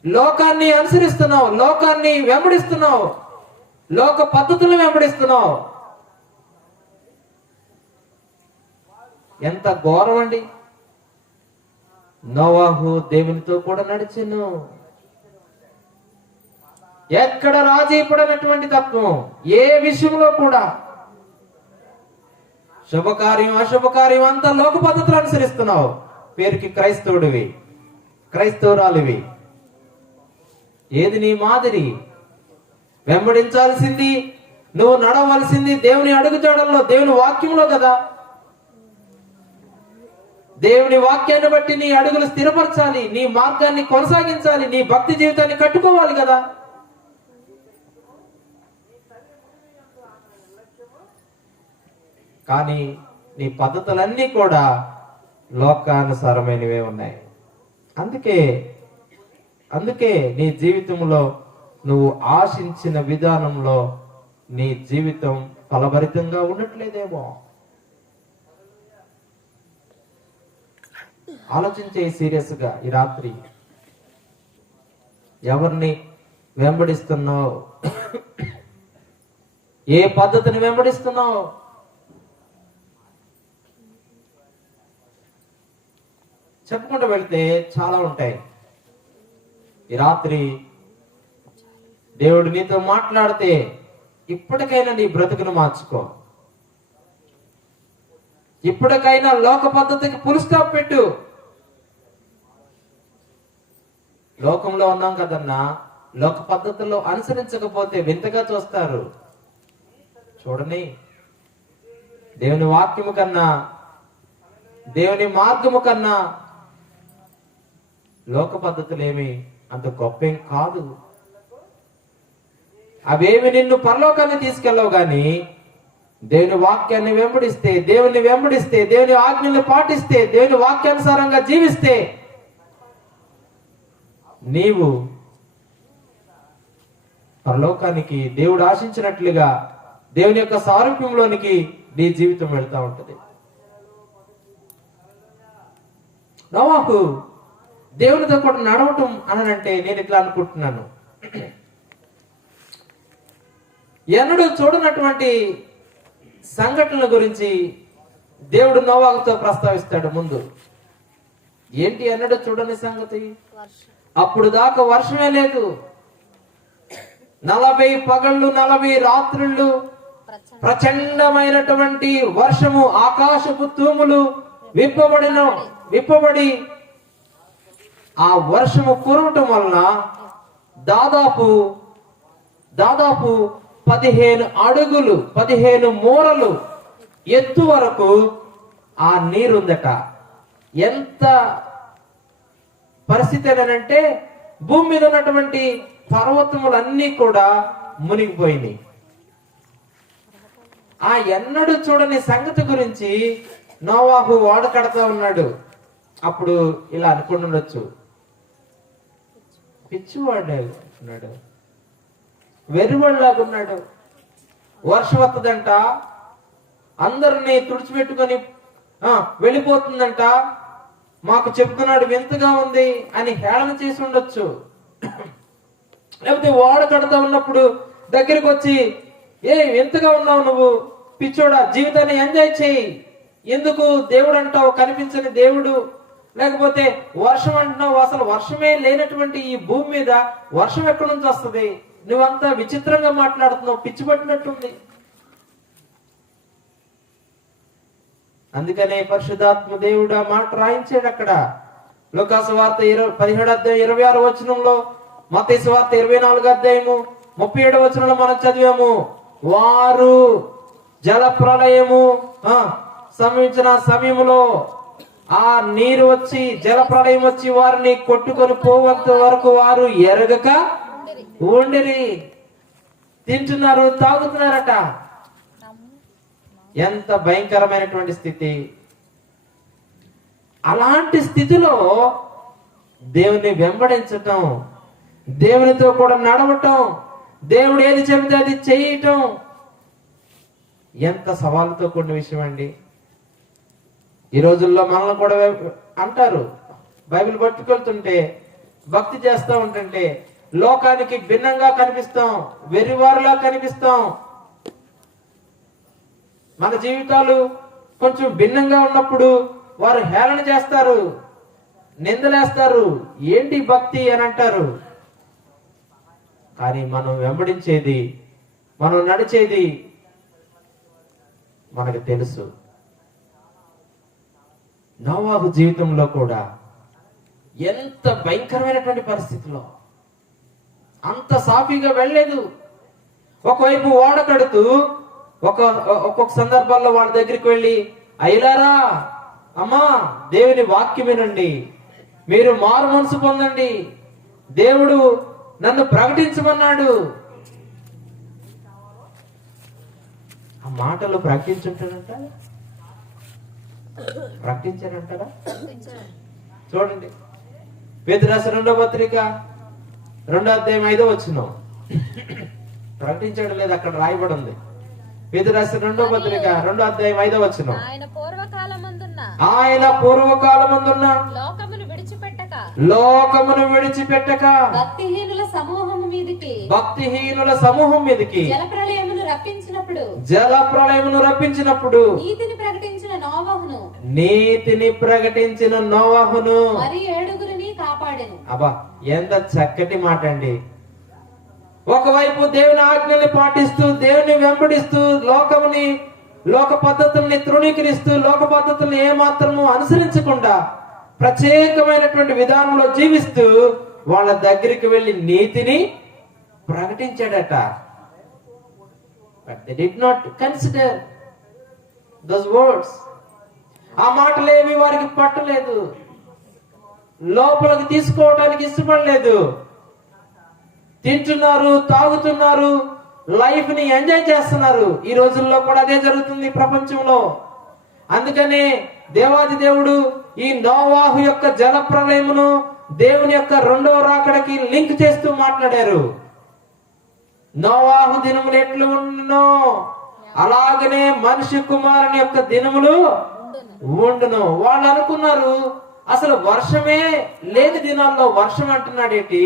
లోకాన్ని అనుసరిస్తున్నావు, లోకాన్ని వెంబడిస్తున్నావు, లోక పద్ధతులను వెంబడిస్తున్నావు. ఎంత ఘోరం అండి! నోవాహు దేవునితో కూడా నడిచెను. ఎక్కడ రాజీ పడినటువంటి తత్వం ఏ విషయంలో కూడా. శుభకార్యం అశుభకార్యం అంతా లోక పద్ధతులు అనుసరిస్తున్నావు. పేరుకి క్రైస్తవుడివి, క్రైస్తవురాలివి. ఏది నీ మాదిరి? వెంబడించాల్సింది, నువ్వు నడవలసింది దేవుని అడుగుజాడల్లో, దేవుని వాక్యంలో కదా. దేవుని వాక్యాన్ని బట్టి నీ అడుగులు స్థిరపరచాలి, నీ మార్గాన్ని కొనసాగించాలి, నీ భక్తి జీవితాన్ని కట్టుకోవాలి కదా. కానీ నీ పద్ధతులన్నీ కూడా లోకానుసారమైనవే ఉన్నాయి. అందుకే నీ జీవితంలో నువ్వు ఆశించిన విధానంలో నీ జీవితం ఫలభరితంగా ఉండట్లేదేమో. ఆలోచించే సీరియస్ గా ఈ రాత్రి. ఎవరిని వెంబడిస్తున్నావు? ఏ పద్ధతిని వెంబడిస్తున్నావు? చెప్పుకుంటూ వెళ్తే చాలా ఉంటాయి. ఈ రాత్రి దేవుడు నీతో మాట్లాడితే ఇప్పటికైనా నీ బ్రతుకును మార్చుకో. ఇప్పటికైనా లోక పద్ధతికి ఫుల్ స్టాప్ పెట్టు. లోకంలో ఉన్నాం కదన్నా, లోక పద్ధతుల్లో అనుసరించకపోతే వింతగా చూస్తారు. చూడని, దేవుని వాక్యము కన్నా, దేవుని మార్గము కన్నా లోక పద్ధతులేమి అంత గొప్పేం కాదు. అవేమి నిన్ను పరలోకాన్ని తీసుకెళ్ళవు. గాని దేవుని వాక్యాన్ని వెంబడిస్తే, దేవుని వెంబడిస్తే, దేవుని ఆజ్ఞల్ని పాటిస్తే, దేవుని వాక్యానుసారంగా జీవిస్తే నీవు పరలోకానికి దేవుడు ఆశించినట్లుగా దేవుని యొక్క సారూప్యంలోనికి నీ జీవితం వెళ్తా ఉంటది. నోవాహు దేవునితో కూడా నడవటం అనంటే నేను ఇట్లా అనుకుంటున్నాను, ఎన్నడూ చూడనటువంటి సంఘటనల గురించి దేవుడు నోవాహుతో ప్రస్తావిస్తాడు. ముందు ఏంటి ఎన్నడూ చూడని సంగతి? అప్పుడు దాకా వర్షమే లేదు. 40 పగళ్ళు 40 రాత్రుళ్ళు ప్రచండమైనటువంటి వర్షము, ఆకాశపు తూములు విప్పబడి ఆ వర్షము కురవటం వలన దాదాపు 15 అడుగులు 15 మూరలు ఎత్తు వరకు ఆ నీరుందట. ఎంత పరిస్థితి ఏంటంటే భూమి మీద ఉన్నటువంటి పర్వతములన్నీ కూడా మునిగిపోయినాయి. ఆ ఎన్నడూ చూడని సంగతి గురించి నోవాహు ఓడ కడతా ఉన్నాడు. అప్పుడు ఇలా అనుకుని ఉండొచ్చు, పిచ్చివాడు ఉన్నాడు, వెర్రివాళ్ళలాగా ఉన్నాడు, వర్షం వస్తుందంట, అందరినీ తుడిచిపెట్టుకొని వెళ్ళిపోతుందంట, మాకు చెప్తున్నాడు వింతగా ఉంది అని హేళన చేసి ఉండొచ్చు. లేకపోతే ఓడ కడతా ఉన్నప్పుడు దగ్గరికి వచ్చి, ఏ వింతగా ఉన్నావు నువ్వు, పిచ్చోడా, జీవితాన్ని ఎంజాయ్ చేయి, ఎందుకు దేవుడు అంటావు, కనిపించని దేవుడు, లేకపోతే వర్షం అంటున్నావు, అసలు వర్షమే లేనటువంటి ఈ భూమి మీద వర్షం ఎక్కడి నుంచి వస్తుంది, నువ్వంతా విచిత్రంగా మాట్లాడుతున్నావు, పిచ్చి పట్టినట్టుంది. అందుకనే పరిశుద్ధాత్మ దేవుడు ఆ మాట రాయించాడు అక్కడ. లూకాసు వార్త 17:26 మత్తయి వార్త 24:37 మనం చదివాము. వారు జల ప్రళయము సంభవించిన సమయంలో ఆ నీరు వచ్చి, జల ప్రళయం వచ్చి వారిని కొట్టుకొని పోవంత వరకు వారు ఎరగక ఉండిరి. తింటున్నారు, తాగుతున్నారట. ఎంత భయంకరమైనటువంటి స్థితి. అలాంటి స్థితిలో దేవుని వెంబడించటం, దేవునితో కూడా నడవటం, దేవుడు ఏది చెబితే అది చేయటం ఎంత సవాలుతో కూడిన విషయం అండి. ఈ రోజుల్లో మనల్ని కూడా అంటారు, బైబిల్ పట్టుకెళ్తుంటే, భక్తి చేస్తూ ఉంటుంటే లోకానికి భిన్నంగా కనిపిస్తాం, వెర్రివారులా కనిపిస్తాం. మన జీవితాలు కొంచెం భిన్నంగా ఉన్నప్పుడు వారు హేళన చేస్తారు, నిందలేస్తారు, ఏంటి భక్తి అని అంటారు. కానీ మనం వెంబడించేది, మనం నడిచేది మనకు తెలుసు. నోవాహు జీవితంలో కూడా ఎంత భయంకరమైనటువంటి పరిస్థితిలో, అంత సాఫీగా వెళ్ళలేదు. ఒకవైపు ఓడ కడుతూ ఒక్కొక్క సందర్భాల్లో వాళ్ళ దగ్గరికి వెళ్ళి, అయ్యలారా, అమ్మా, దేవుని వాక్యం వినండి, మీరు మారు మనసు పొందండి, దేవుడు నన్ను ప్రకటించమన్నాడు. ఆ మాటలు ప్రకటించుంటాడంట, ప్రకటించారంటారా? చూడండి, పేతురు రాసిన 2వ పత్రిక 2:5 ప్రకటించడం లేదు, అక్కడ రాయబడి ఉంది. పేతురు రాసిన 2వ పత్రిక 2:5 ఆయన పూర్వకాలమందున్న లోకమును విడిచిపెట్టక భక్తిహీనుల సమూహం మీదకి జల ప్రళయమును రప్పించినప్పుడు నీతిని ప్రకటించిన నోవాహును మరి 7 కాపాడెను. అబ్బా, ఎంత చక్కటి మాట అండి. ఒకవైపు దేవుని ఆజ్ఞల్ని పాటిస్తూ, దేవుని వెంబడిస్తూ, లోక పద్ధతుల్ని తృణీకరిస్తూ, లోక పద్ధతుల్ని ఏమాత్రము అనుసరించకుండా ప్రత్యేకమైనటువంటి విధానంలో జీవిస్తూ వాళ్ళ దగ్గరికి వెళ్ళి నీతిని ప్రకటించాడట. But they did not consider those words. ఆ మాటలేవి వారికి పట్టలేదు, లోపలికి తీసుకోవడానికి ఇష్టపడలేదు. తింటున్నారు, తాగుతున్నారు, లైఫ్ ని ఎంజాయ్ చేస్తున్నారు. ఈ రోజుల్లో కూడా అదే జరుగుతుంది ప్రపంచంలో. అందుకనే దేవాది దేవుడు ఈ నోవాహు యొక్క జల ప్రళయమును దేవుని యొక్క 2వ రాకడకి లింక్ చేస్తూ మాట్లాడారు. నోవాహు దినములు ఎట్లు ఉండునో అలాగనే మనిషి కుమారుని యొక్క దినములు ఉండును. వాళ్ళు అనుకున్నారు, అసలు వర్షమే లేని దినాల్లో వర్షం అంటున్నాడేంటి.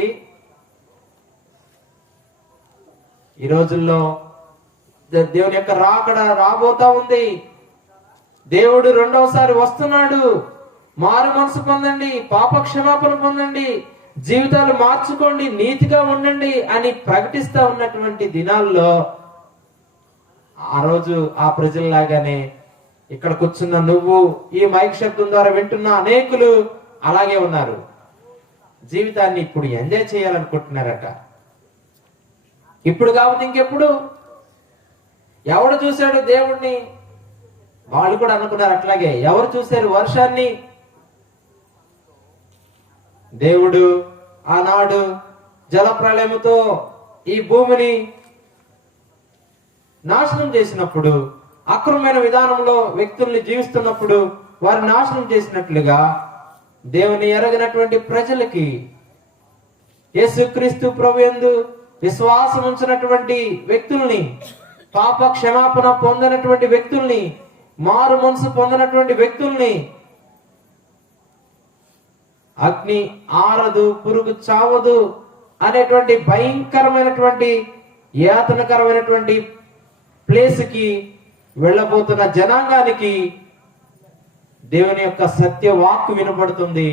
ఈ రోజుల్లో దేవుని యొక్క రాకడ రాబోతా ఉంది. దేవుడు 2వసారి వస్తున్నాడు. మారు మనసు పొందండి, పాప క్షమాపణ పొందండి, జీవితాలు మార్చుకోండి, నీతిగా ఉండండి అని ప్రకటిస్తా ఉన్నటువంటి దినాల్లో ఆ రోజు ఆ ప్రజల్లాగానే ఇక్కడ కూర్చున్న నువ్వు, ఈ మైక్ శబ్దం ద్వారా వింటున్న అనేకులు అలాగే ఉన్నారు. జీవితాన్ని ఇప్పుడు ఎంజాయ్ చేయాలనుకుంటున్నారట. ఇప్పుడు కాబట్టి ఇంకెప్పుడు? ఎవడు చూశాడు దేవుణ్ణి? వాళ్ళు కూడా అనుకున్నారు అట్లాగే. ఎవరు చూశారు వర్షాన్ని? దేవుడు ఆనాడు జల ప్రళయముతో ఈ భూమిని నాశనం చేసినప్పుడు అక్రమమైన విధానంలో వ్యక్తుల్ని జీవిస్తున్నప్పుడు వారి నాశనం చేసినట్లుగా దేవుని ఎరగినటువంటి ప్రజలకి, యేసుక్రీస్తు ప్రభుయందు విశ్వాసం ఉంచినటువంటి వ్యక్తుల్ని, పాప క్షమాపణ పొందినటువంటి వ్యక్తుల్ని, మారు మనసు పొందినటువంటి వ్యక్తుల్ని అగ్ని ఆరదు, పురుగు చావదు అనేటువంటి భయంకరమైనటువంటి యాతనకరమైనటువంటి ప్లేస్కి వెళ్ళబోతున్న జనాంగానికి దేవుని యొక్క సత్య వాక్కు వినపడుతుంది,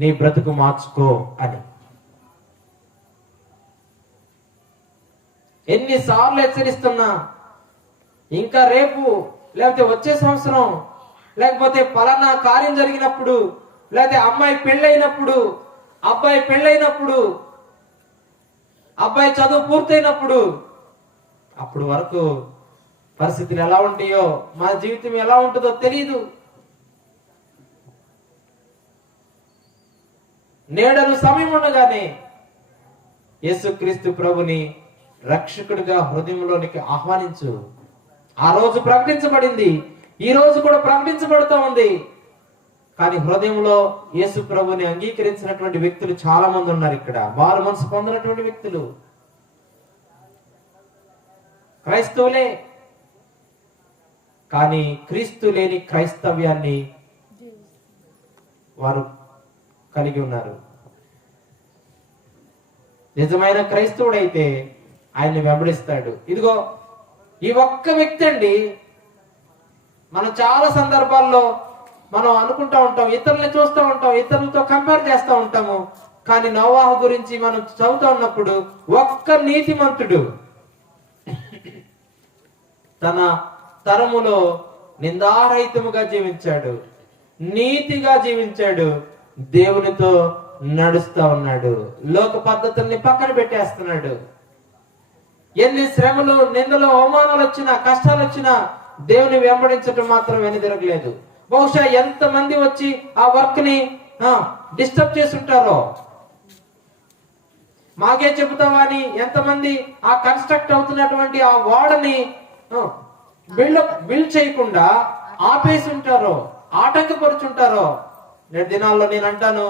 నీ బ్రతుకు మార్చుకో అని. ఎన్నిసార్లు హెచ్చరిస్తున్నా, ఇంకా రేపు లేకపోతే వచ్చే సంవత్సరం లేకపోతే పలానా కార్యం జరిగినప్పుడు, లేకపోతే అమ్మాయి పెళ్ళైనప్పుడు, అబ్బాయి పెళ్ళైనప్పుడు, అబ్బాయి చదువు పూర్తయినప్పుడు, అప్పుడు వరకు పరిస్థితులు ఎలా ఉంటాయో, మన జీవితం ఎలా ఉంటుందో తెలియదు. నేడను సమయం ఉండగానే యేసుక్రీస్తు ప్రభుని రక్షకుడిగా హృదయంలోనికి ఆహ్వానించు. ఆ రోజు ప్రకటించబడింది, ఈ రోజు కూడా ప్రకటించబడుతూ ఉంది. కానీ హృదయంలో యేసు ప్రభుని అంగీకరించినటువంటి వ్యక్తులు చాలా మంది ఉన్నారు. ఇక్కడ మారు మనసు పొందినటువంటి వ్యక్తులు క్రైస్తవులే, కానీ క్రీస్తు లేని క్రైస్తవ్యాన్ని వారు కలిగి ఉన్నారు. నిజమైన క్రైస్తవుడైతే ఆయన్ని వెంబడిస్తాడు. ఇదిగో ఈ ఒక్క వ్యక్తి అండి. మనం చాలా సందర్భాల్లో మనం అనుకుంటా ఉంటాం, ఇతరులను చూస్తూ ఉంటాం, ఇతరులతో కంపేర్ చేస్తూ ఉంటాము. కానీ నోవాహు గురించి మనం చదువుతూ ఉన్నప్పుడు ఒక్క నీతిమంతుడు తన తరములో నిందారహితముగా జీవించాడు, నీతిగా జీవించాడు, దేవునితో నడుస్తా ఉన్నాడు, లోక పద్ధతుల్ని పక్కన పెట్టేస్తున్నాడు. ఎన్ని శ్రమలు, నిందలు, అవమానాలు వచ్చినా, కష్టాలు వచ్చినా దేవుని వెంబడించడం మాత్రం వెనుదిరగలేదు. బహుశా ఎంతమంది వచ్చి ఆ వర్క్ ని డిస్టర్బ్ చేసి ఉంటారో, మాకే చెబుతావా అని ఎంతమంది ఆ కన్స్ట్రక్ట్ అవుతున్నటువంటి ఆ వాడని బిల్డ్ చేయకుండా ఆపేసి ఉంటారో, ఆటంకపరుచుంటారో. నేటి దినాల్లో నేను అంటాను,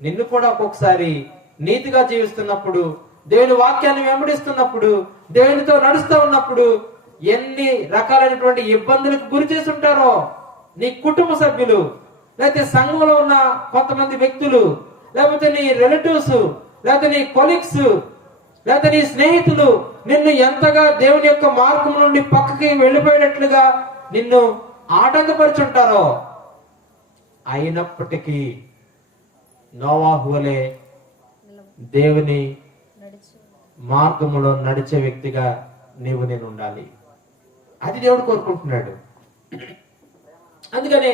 నిన్ను కూడా ఒక్కొక్కసారి నీతిగా జీవిస్తున్నప్పుడు, దేవుని వాక్యాన్ని వెంబడిస్తున్నప్పుడు, దేవునితో నడుస్తూ ఉన్నప్పుడు ఎన్ని రకాలైనటువంటి ఇబ్బందులకు గురి చేసి ఉంటారో నీ కుటుంబ సభ్యులు, లేకపోతే సంఘంలో ఉన్న కొంతమంది వ్యక్తులు, లేకపోతే నీ రిలేటివ్స్, లేకపోతే నీ కొలీగ్స్, లేకపోతే నీ స్నేహితులు నిన్ను ఎంతగా దేవుని యొక్క మార్గం నుండి పక్కకి వెళ్ళిపోయినట్లుగా నిన్ను ఆటంకపరుచుంటారో. అయినప్పటికీ నోవాహు వలె దేవుని మార్గములో నడిచే వ్యక్తిగా నేను ఉండాలి. అది దేవుడు కోరుకుంటున్నాడు. అందుకని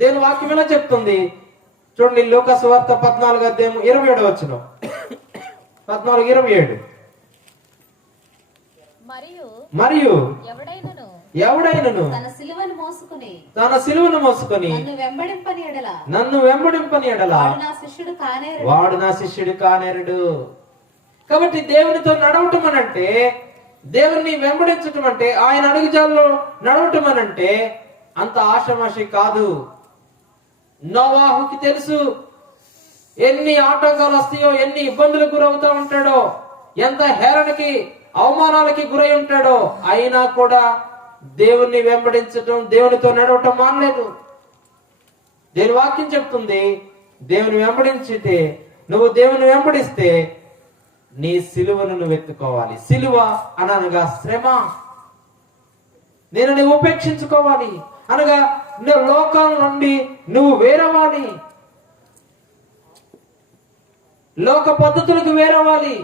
దేవుని వాక్యం ఎలా చెప్తుంది చూడండి, లూకా సువార్త 14:27 14:27. మరియు ఎవడైనను తన సిలువను మోసుకొని నన్ను వెంబడింపని ఎడల వాడు నా శిష్యుడు కానేరుడు. కాబట్టి దేవునితో నడవటం అనంటే, దేవుణ్ణి వెంబడించటం అంటే, ఆయన అడుగుజాల్లో నడవటం అనంటే అంత ఆషమాషి కాదు. నోవాహుకి తెలుసు ఎన్ని ఆటంకాలు వస్తాయో, ఎన్ని ఇబ్బందులకు గురవుతూ ఉంటాడో, ఎంత హేళనకి అవమానాలకి గురై ఉంటాడో. అయినా కూడా దేవుణ్ణి వెంబడించటం, దేవునితో నడవటం మానలేదు. దేవుని వాక్యం చెప్తుంది, దేవుని వెంబడించితే, నువ్వు దేవుని వెంబడిస్తే నీ సిలువను నువ్వు ఎత్తుకోవాలి. సిలువ అనగా శ్రమ. నేను నువ్వు ఉపేక్షించుకోవాలి అనగా నువ్వు లోకం నుండి నువ్వు వేరవాలి, లోక పద్ధతులకు వేరవాలి.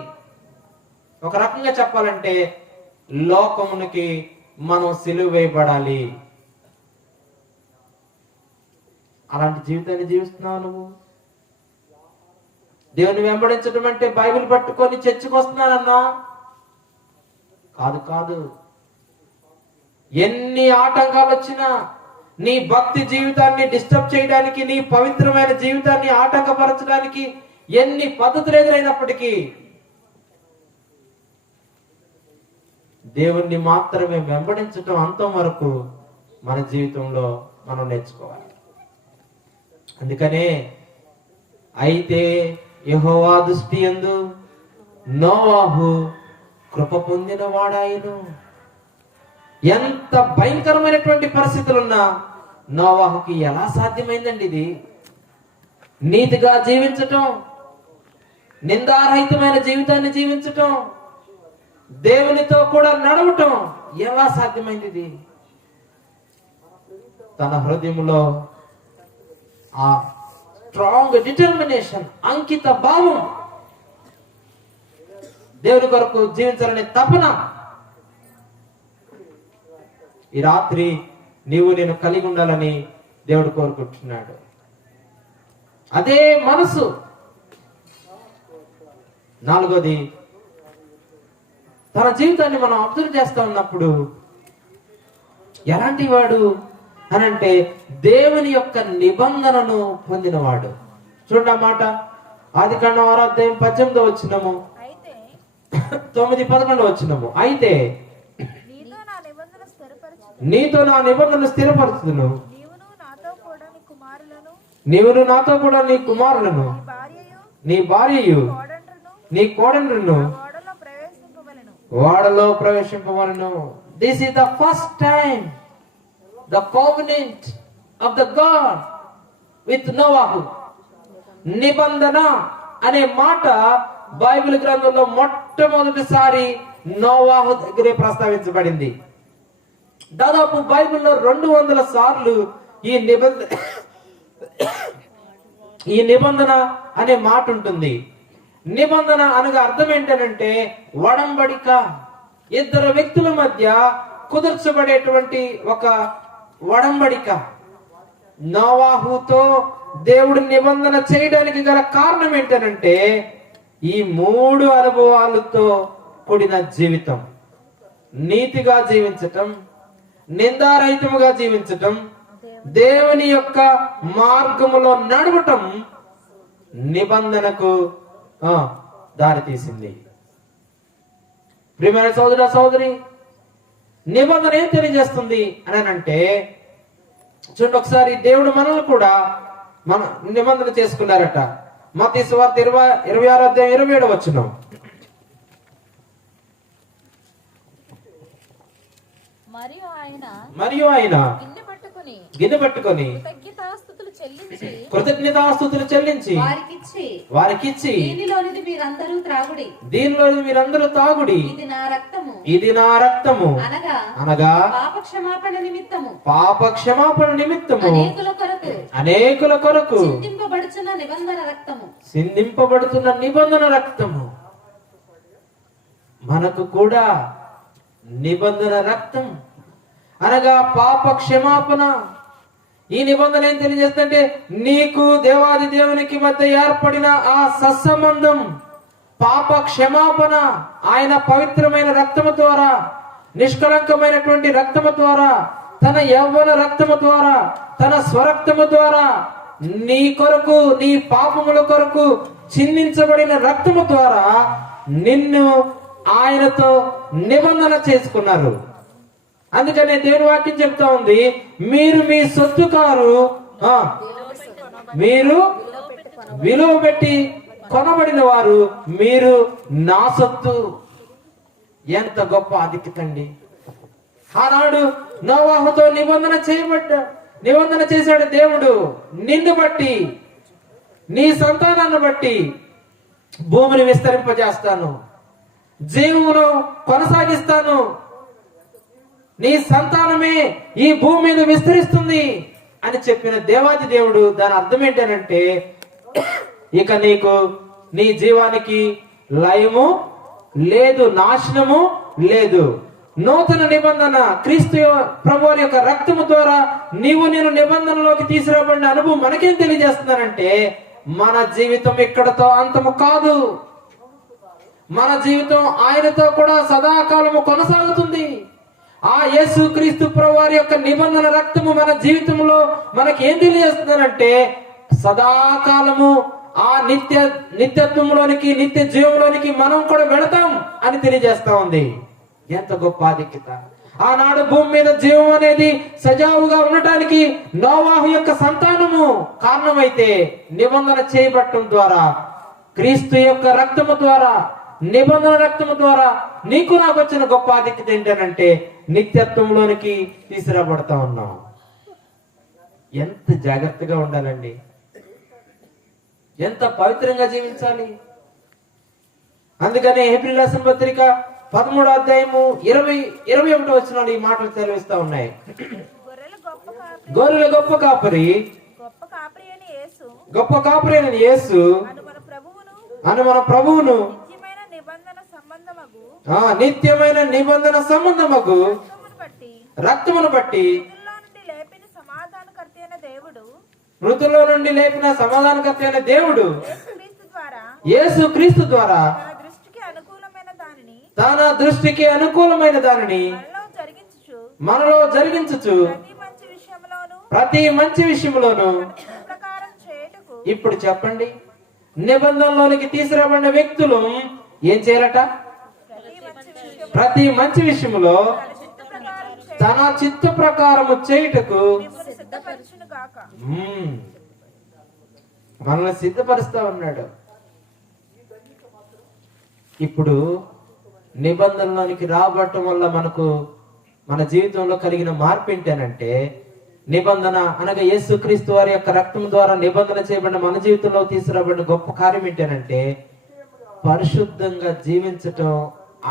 ఒక రకంగా చెప్పాలంటే లోకమునికి మనం సిలువ వేయబడాలి. అలాంటి జీవితాన్ని జీవిస్తున్నావు నువ్వు. దేవుని వెంబడించడం అంటే బైబిల్ పట్టుకొని చర్చకు వస్తున్నానన్నా కాదు కాదు. ఎన్ని ఆటంకాలు వచ్చినా, నీ భక్తి జీవితాన్ని డిస్టర్బ్ చేయడానికి, నీ పవిత్రమైన జీవితాన్ని ఆటంకపరచడానికి ఎన్ని పద్ధతులు ఎదురైనప్పటికీ దేవుణ్ణి మాత్రమే వెంబడించటం అంతం వరకు మన జీవితంలో మనం నేర్చుకోవాలి. అందుకనే అయితే యెహోవా దృష్టి యందు నోవాహు కృప పొందిన వాడాయను. ఎంత భయంకరమైనటువంటి పరిస్థితులున్నా నోవాహుకి ఎలా సాధ్యమైందండి ఇది? నీతిగా జీవించటం, నిందారహితమైన జీవితాన్ని జీవించటం, దేవునితో కూడా నడవటం ఎలా సాధ్యమైంది ఇది? తన హృదయంలో ఆ స్ట్రాంగ్ డిటర్మినేషన్, అంకిత భావం, దేవుని కొరకు జీవించాలనే తపన ఈ రాత్రి నీవు నేను కలిగి ఉండాలని దేవుడు కోరుకుంటున్నాడు. అదే మనసు. నాలుగోది, తన జీవితాన్ని మనం అబ్జర్వ్ చేస్తా ఉన్నప్పుడు ఎలాంటి వాడు అనంటే దేవుని యొక్క నిబంధనను పొందినవాడు. చూడండి ఆ మాట, ఆదికాండం 6వ అధ్యాయం 18వ వచనము, అయితే 9-11వ వచనము. అయితే నీతో నా నిబంధన స్థిరపరచు, నీతో నా నిబంధన స్థిరపరచుదును, నీవును నాతో కూడా నీ కుమారులను, నీవును నాతో కూడా నీ కుమారులను, నీ భార్యయు, నీ భార్యయు, కోడండ్రును నీ కోడనులను ఓడలో ప్రవేశింపవలెను. వాడలో ప్రవేశింపవలను. This is the first time the covenant of the God with నోవాహు. నిబంధన అనే మాట బైబిల్ గ్రంథంలో మొట్టమొదటిసారి నోవాహు దగ్గరే ప్రస్తావించబడింది. దాదాపు బైబిల్లో 200 సార్లు ఈ నిబంధన అనే మాట ఉంటుంది. నిబంధన అనగా అర్థం ఏంటంటే ఒడంబడిక, ఇద్దరు వ్యక్తుల మధ్య కుదుర్చబడేటువంటి ఒక ఒడంబడిక. నోవాహుతో దేవుడు నిబంధన చేయడానికి గల కారణం ఏంటంటే ఈ 3 అనుభవాలతో కూడిన జీవితం. నీతిగా జీవించటం, నిందారహితముగా జీవించటం, దేవుని యొక్క మార్గములో నడవటం నిబంధనకు దారి తీసింది. ప్రియమైన సోదర సోదరి, నిబంధన ఏం తెలియజేస్తుంది అని అంటే, చూడండి ఒకసారి దేవుడు మనల్ని కూడా మన నిబంధన చేసుకున్నారట. మత్తయి సువార్త 26వ అధ్యాయం 27వ వచనం. మరియు ఆయన గిన్నె పట్టుకొని కృతజ్ఞతాస్తుతులు చెల్లించి వారికిచ్చి దీనిలోనిది మీరందరూ తాగుడి, ఇది నా రక్తము అనగా పాప క్షమాపణ నిమిత్తము అనేకుల కొరకు సిందింపబడుతున్న నిబంధన రక్తము. మనకు కూడా నిబంధన రక్తం అనగా పాప క్షమాపణ. ఈ నిబంధన ఏం తెలియజేస్తుంటే నీకు దేవాది దేవునికి మధ్య ఏర్పడిన ఆ సత్సంబంధం, పాప క్షమాపణ ఆయన పవిత్రమైన రక్తము ద్వారా, నిష్కలంకమైనటువంటి రక్తము ద్వారా, తన యవ్వన రక్తము ద్వారా, తన స్వరక్తము ద్వారా నీ కొరకు, నీ పాపముల కొరకు చిందించబడిన రక్తము ద్వారా నిన్ను ఆయనతో నిబంధన చేసుకున్నారు. అందుకనే దేవుని వాక్యం చెప్తా ఉంది, మీరు మీ సొత్తు కారు, మీరు విలువ పెట్టి కొనబడిన వారు, మీరు నా సొత్తు. ఎంత గొప్ప ఆధిక్యతండి. ఆనాడు నోవాహుతో నిబంధన చేశాడు దేవుడు. నిన్ను బట్టి, నీ సంతానాన్ని బట్టి భూమిని విస్తరింపజేస్తాను, జీవమును కొనసాగిస్తాను, నీ సంతానమే ఈ భూమి మీద విస్తరిస్తుంది అని చెప్పిన దేవాది దేవుడు. దాని అర్థం ఏంటంటే ఇక నీకు, నీ జీవానికి లయము లేదు, నాశనము లేదు. నూతన నిబంధన క్రీస్తు ప్రభువు యొక్క రక్తము ద్వారా నేను నిబంధనలోకి తీసుకురాబడిన అనుభవం మనకేం తెలియజేస్తున్నానంటే మన జీవితం ఇక్కడతో అంతము కాదు. మన జీవితం ఆయనతో కూడా సదాకాలము కొనసాగుతుంది. ఆ యేసు క్రీస్తు ప్రభువారి యొక్క నిబంధన రక్తము మన జీవితంలో మనకి ఏం తెలియజేస్తుందంటే సదాకాలము ఆ నిత్యత్వంలోనికి, నిత్య జీవంలోనికి మనం కూడా వెళతాం అని తెలియజేస్తా ఉంది. ఎంత గొప్ప ఆధిక్యత. ఆనాడు భూమి మీద జీవం అనేది సజావుగా ఉండటానికి నోవాహు యొక్క సంతానము కారణమైతే, నిబంధన చేయబట్టడం ద్వారా, క్రీస్తు యొక్క రక్తము ద్వారా, నిబంధన రక్తము ద్వారా నీకు నాకు వచ్చిన గొప్ప ఆధిక్యత ఏంటంటే నిత్యత్వంలోనికి తీసుకురాబడతా ఉన్నాం. ఎంత జాగ్రత్తగా ఉండాలండి, ఎంత పవిత్రంగా జీవించాలి. అందుకనే హెబ్రీయుల రాసిన పత్రిక 13వ అధ్యాయము 21వ వచనాలు ఈ మాటలు తెలివిస్తా ఉన్నాయి. గొర్రెల గొప్ప కాపరి గొప్ప కాపరి అయిన యేసు అను మన ప్రభువును నిత్యమైన నిబంధన సంబంధమగు రక్తమును బట్టి మృతుల్లో నుండి లేపిన సమాధానకర్త అయిన దేవుడు యేసు క్రీస్తు ద్వారా తన దృష్టికి అనుకూలమైన దానిని మనలో జరిగించుచు ప్రతి మంచి విషయంలోను. ఇప్పుడు చెప్పండి, నిబంధనలోనికి తీసుకురాబడిన వ్యక్తులు ఏం చేయాలట? ప్రతి మంచి విషయంలో తన చిత్త ప్రకారము చేయుటకు మనల్ని సిద్ధపరుస్తా ఉన్నాడు. ఇప్పుడు నిబంధనలోనికి రాబట్టడం వల్ల మనకు మన జీవితంలో కలిగిన మార్పు ఏంటనంటే, నిబంధన అనగా యేసుక్రీస్తు వారి యొక్క రక్తం ద్వారా నిబంధన చేయబడిన మన జీవితంలో తీసుకురాబడిన గొప్ప కార్యం ఏంటనంటే, పరిశుద్ధంగా జీవించటం.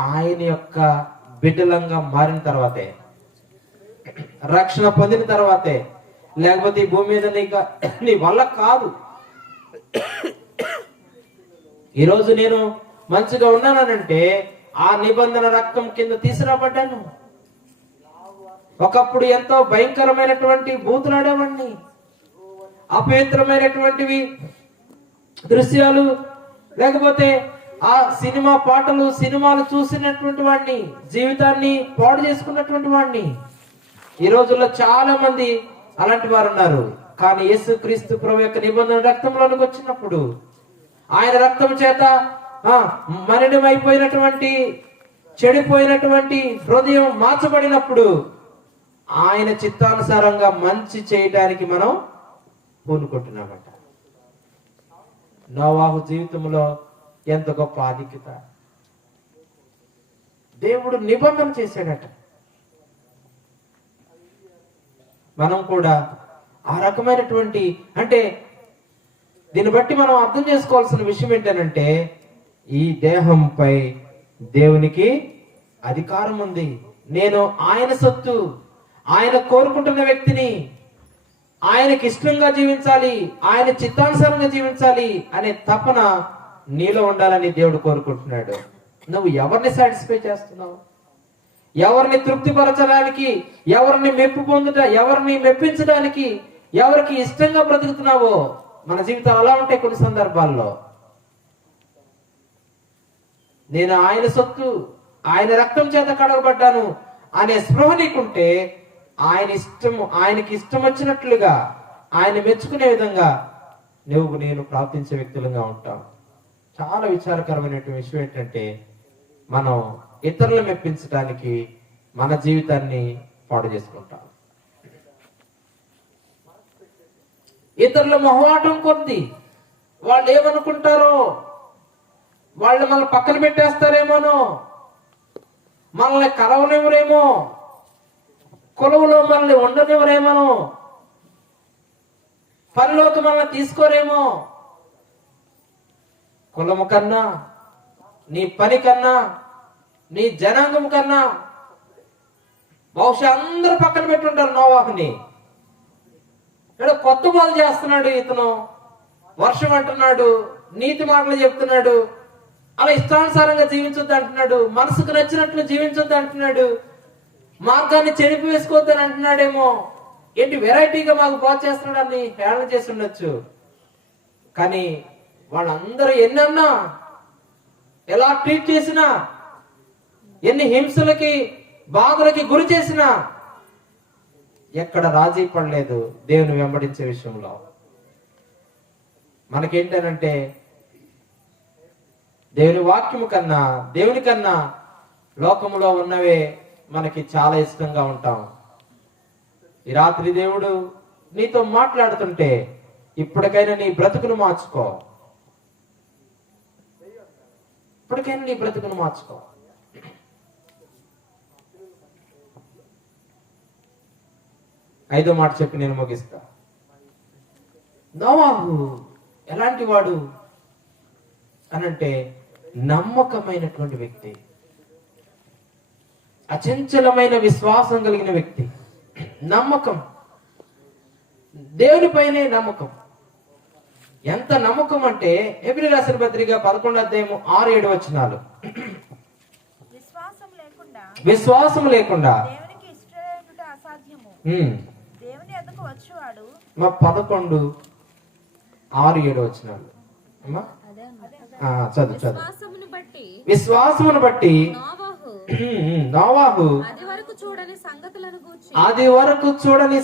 ఆయన యొక్క బిడ్డలంగా మారిన తర్వాతే, రక్షణ పొందిన తర్వాతే, లేకపోతే ఈ భూమి మీద నీ వల్ల కాదు. ఈరోజు నేను మంచిగా ఉన్నానంటే ఆ నిబంధన రక్తం కింద తీసుకురాబడ్డాను. ఒకప్పుడు ఎంతో భయంకరమైనటువంటి బూతులాడేవాడిని, అపవిత్రమైనటువంటివి దృశ్యాలు, లేకపోతే ఆ సినిమా పాటలు, సినిమాలు చూసినటువంటి వాడిని, జీవితాన్ని పాడు చేసుకున్నటువంటి వాడిని. ఈ రోజుల్లో చాలా మంది అలాంటి వారు ఉన్నారు. కానీ యేసుక్రీస్తు ప్రభు యొక్క నిబంధన రక్తంలోనికి వచ్చినప్పుడు, ఆయన రక్తం చేత మలినమైపోయినటువంటి, చెడిపోయినటువంటి హృదయం మార్చబడినప్పుడు, ఆయన చిత్తానుసారంగా మంచి చేయడానికి మనం పూనుకుంటున్నామట. నోవాహు జీవితంలో ఎంత గొప్ప ఆధిక్యత! దేవుడు నిబంధన చేశాడట. మనం కూడా ఆ రకమైనటువంటి, అంటే దీన్ని బట్టి మనం అర్థం చేసుకోవాల్సిన విషయం ఏంటంటే, ఈ దేహంపై దేవునికి అధికారం ఉంది. నేను ఆయన సొత్తు, ఆయన కోరుకుంటున్న వ్యక్తిని, ఆయనకి ఇష్టంగా జీవించాలి, ఆయన చిత్తానుసారంగా జీవించాలి అనే తపన నీలో ఉండాలని దేవుడు కోరుకుంటున్నాడు. నువ్వు ఎవరిని సాటిస్ఫై చేస్తున్నావు? ఎవరిని తృప్తిపరచడానికి, ఎవరిని ఎవరిని మెప్పించడానికి, ఎవరికి ఇష్టంగా బ్రతుకుతున్నావో? మన జీవితాలు అలా ఉంటాయి కొన్ని సందర్భాల్లో. నేను ఆయన సొత్తు, ఆయన రక్తం చేత కడగబడ్డాను అనే స్పృహ నీకుంటే, ఆయనకి ఇష్టం వచ్చినట్లుగా, ఆయన మెచ్చుకునే విధంగా నేను ప్రార్థించే వ్యక్తులుగా ఉంటాం. చాలా విచారకరమైన విషయం ఏంటంటే, మనం ఇతరులను మెప్పించడానికి మన జీవితాన్ని పాడు చేసుకుంటాం. ఇతరుల మొహమాటం కొద్ది వాళ్ళు ఏమనుకుంటారో, వాళ్ళు మనల్ని పక్కన పెట్టేస్తారేమోనో, మనల్ని కలవనివ్వరేమో, కులంలో మనల్ని ఉండనివ్వరేమోనో, పనిలోకి మనల్ని తీసుకోరేమో. కులము కన్నా, నీ పని కన్నా, నీ జనాంగం కన్నా బహుశా అందరూ పక్కన పెట్టుంటారు నోవాహుని. ఇక్కడ కొత్త బాధ చేస్తున్నాడు ఇతను, వర్షం అంటున్నాడు, నీతి మాటలు చెప్తున్నాడు, అలా ఇష్టానుసారంగా జీవించొద్దు అంటున్నాడు, మనసుకు నచ్చినట్లు జీవించొద్దు అంటున్నాడు, మార్గాన్ని చెడిపి వేసుకోవద్దని అంటున్నాడేమో. ఏంటి వెరైటీగా మాకు బాధ చేస్తున్నాడు అని హేళన చేసి ఉండొచ్చు. కానీ వాళ్ళందరూ ఎన్నన్నా, ఎలా ట్రీట్ చేసినా, ఎన్ని హింసలకి బాధలకి గురి చేసినా ఎక్కడ రాజీ పడలేదు దేవుని వెంబడించే విషయంలో. మనకేంటనంటే, దేవుని వాక్యము కన్నా, దేవుని కన్నా లోకములో ఉన్నవే మనకి చాలా ఇష్టంగా ఉంటాం. ఈ రాత్రి దేవుడు నీతో మాట్లాడుతుంటే ఇప్పటికైనా నీ బ్రతుకును మార్చుకో. ఇప్పటికైనా నీ బ్రతుకును మార్చుకో. ఐదో మాట చెప్పి నేను ముగిస్తా. నోవాహు ఎలాంటి వాడు అనంటే నమ్మకమైనటువంటి వ్యక్తి, అచంచలమైన విశ్వాసం కలిగిన వ్యక్తి. నమ్మకం, దేవునిపైనే నమ్మకం. ఎంత నమ్మకం అంటే హెబ్రీ రాసిన పత్రిక 11:6-7 వచనాలు. విశ్వాసం లేకుండా దేవునికి ఇష్టమైనట అసాధ్యము. దేవుని ఎద్దకు వచ్చేవాడు 11:6-7 వచనాలు. అమ్మా చదువు. విశ్వాసమును బట్టి నోవాహు అది వరకు చూడని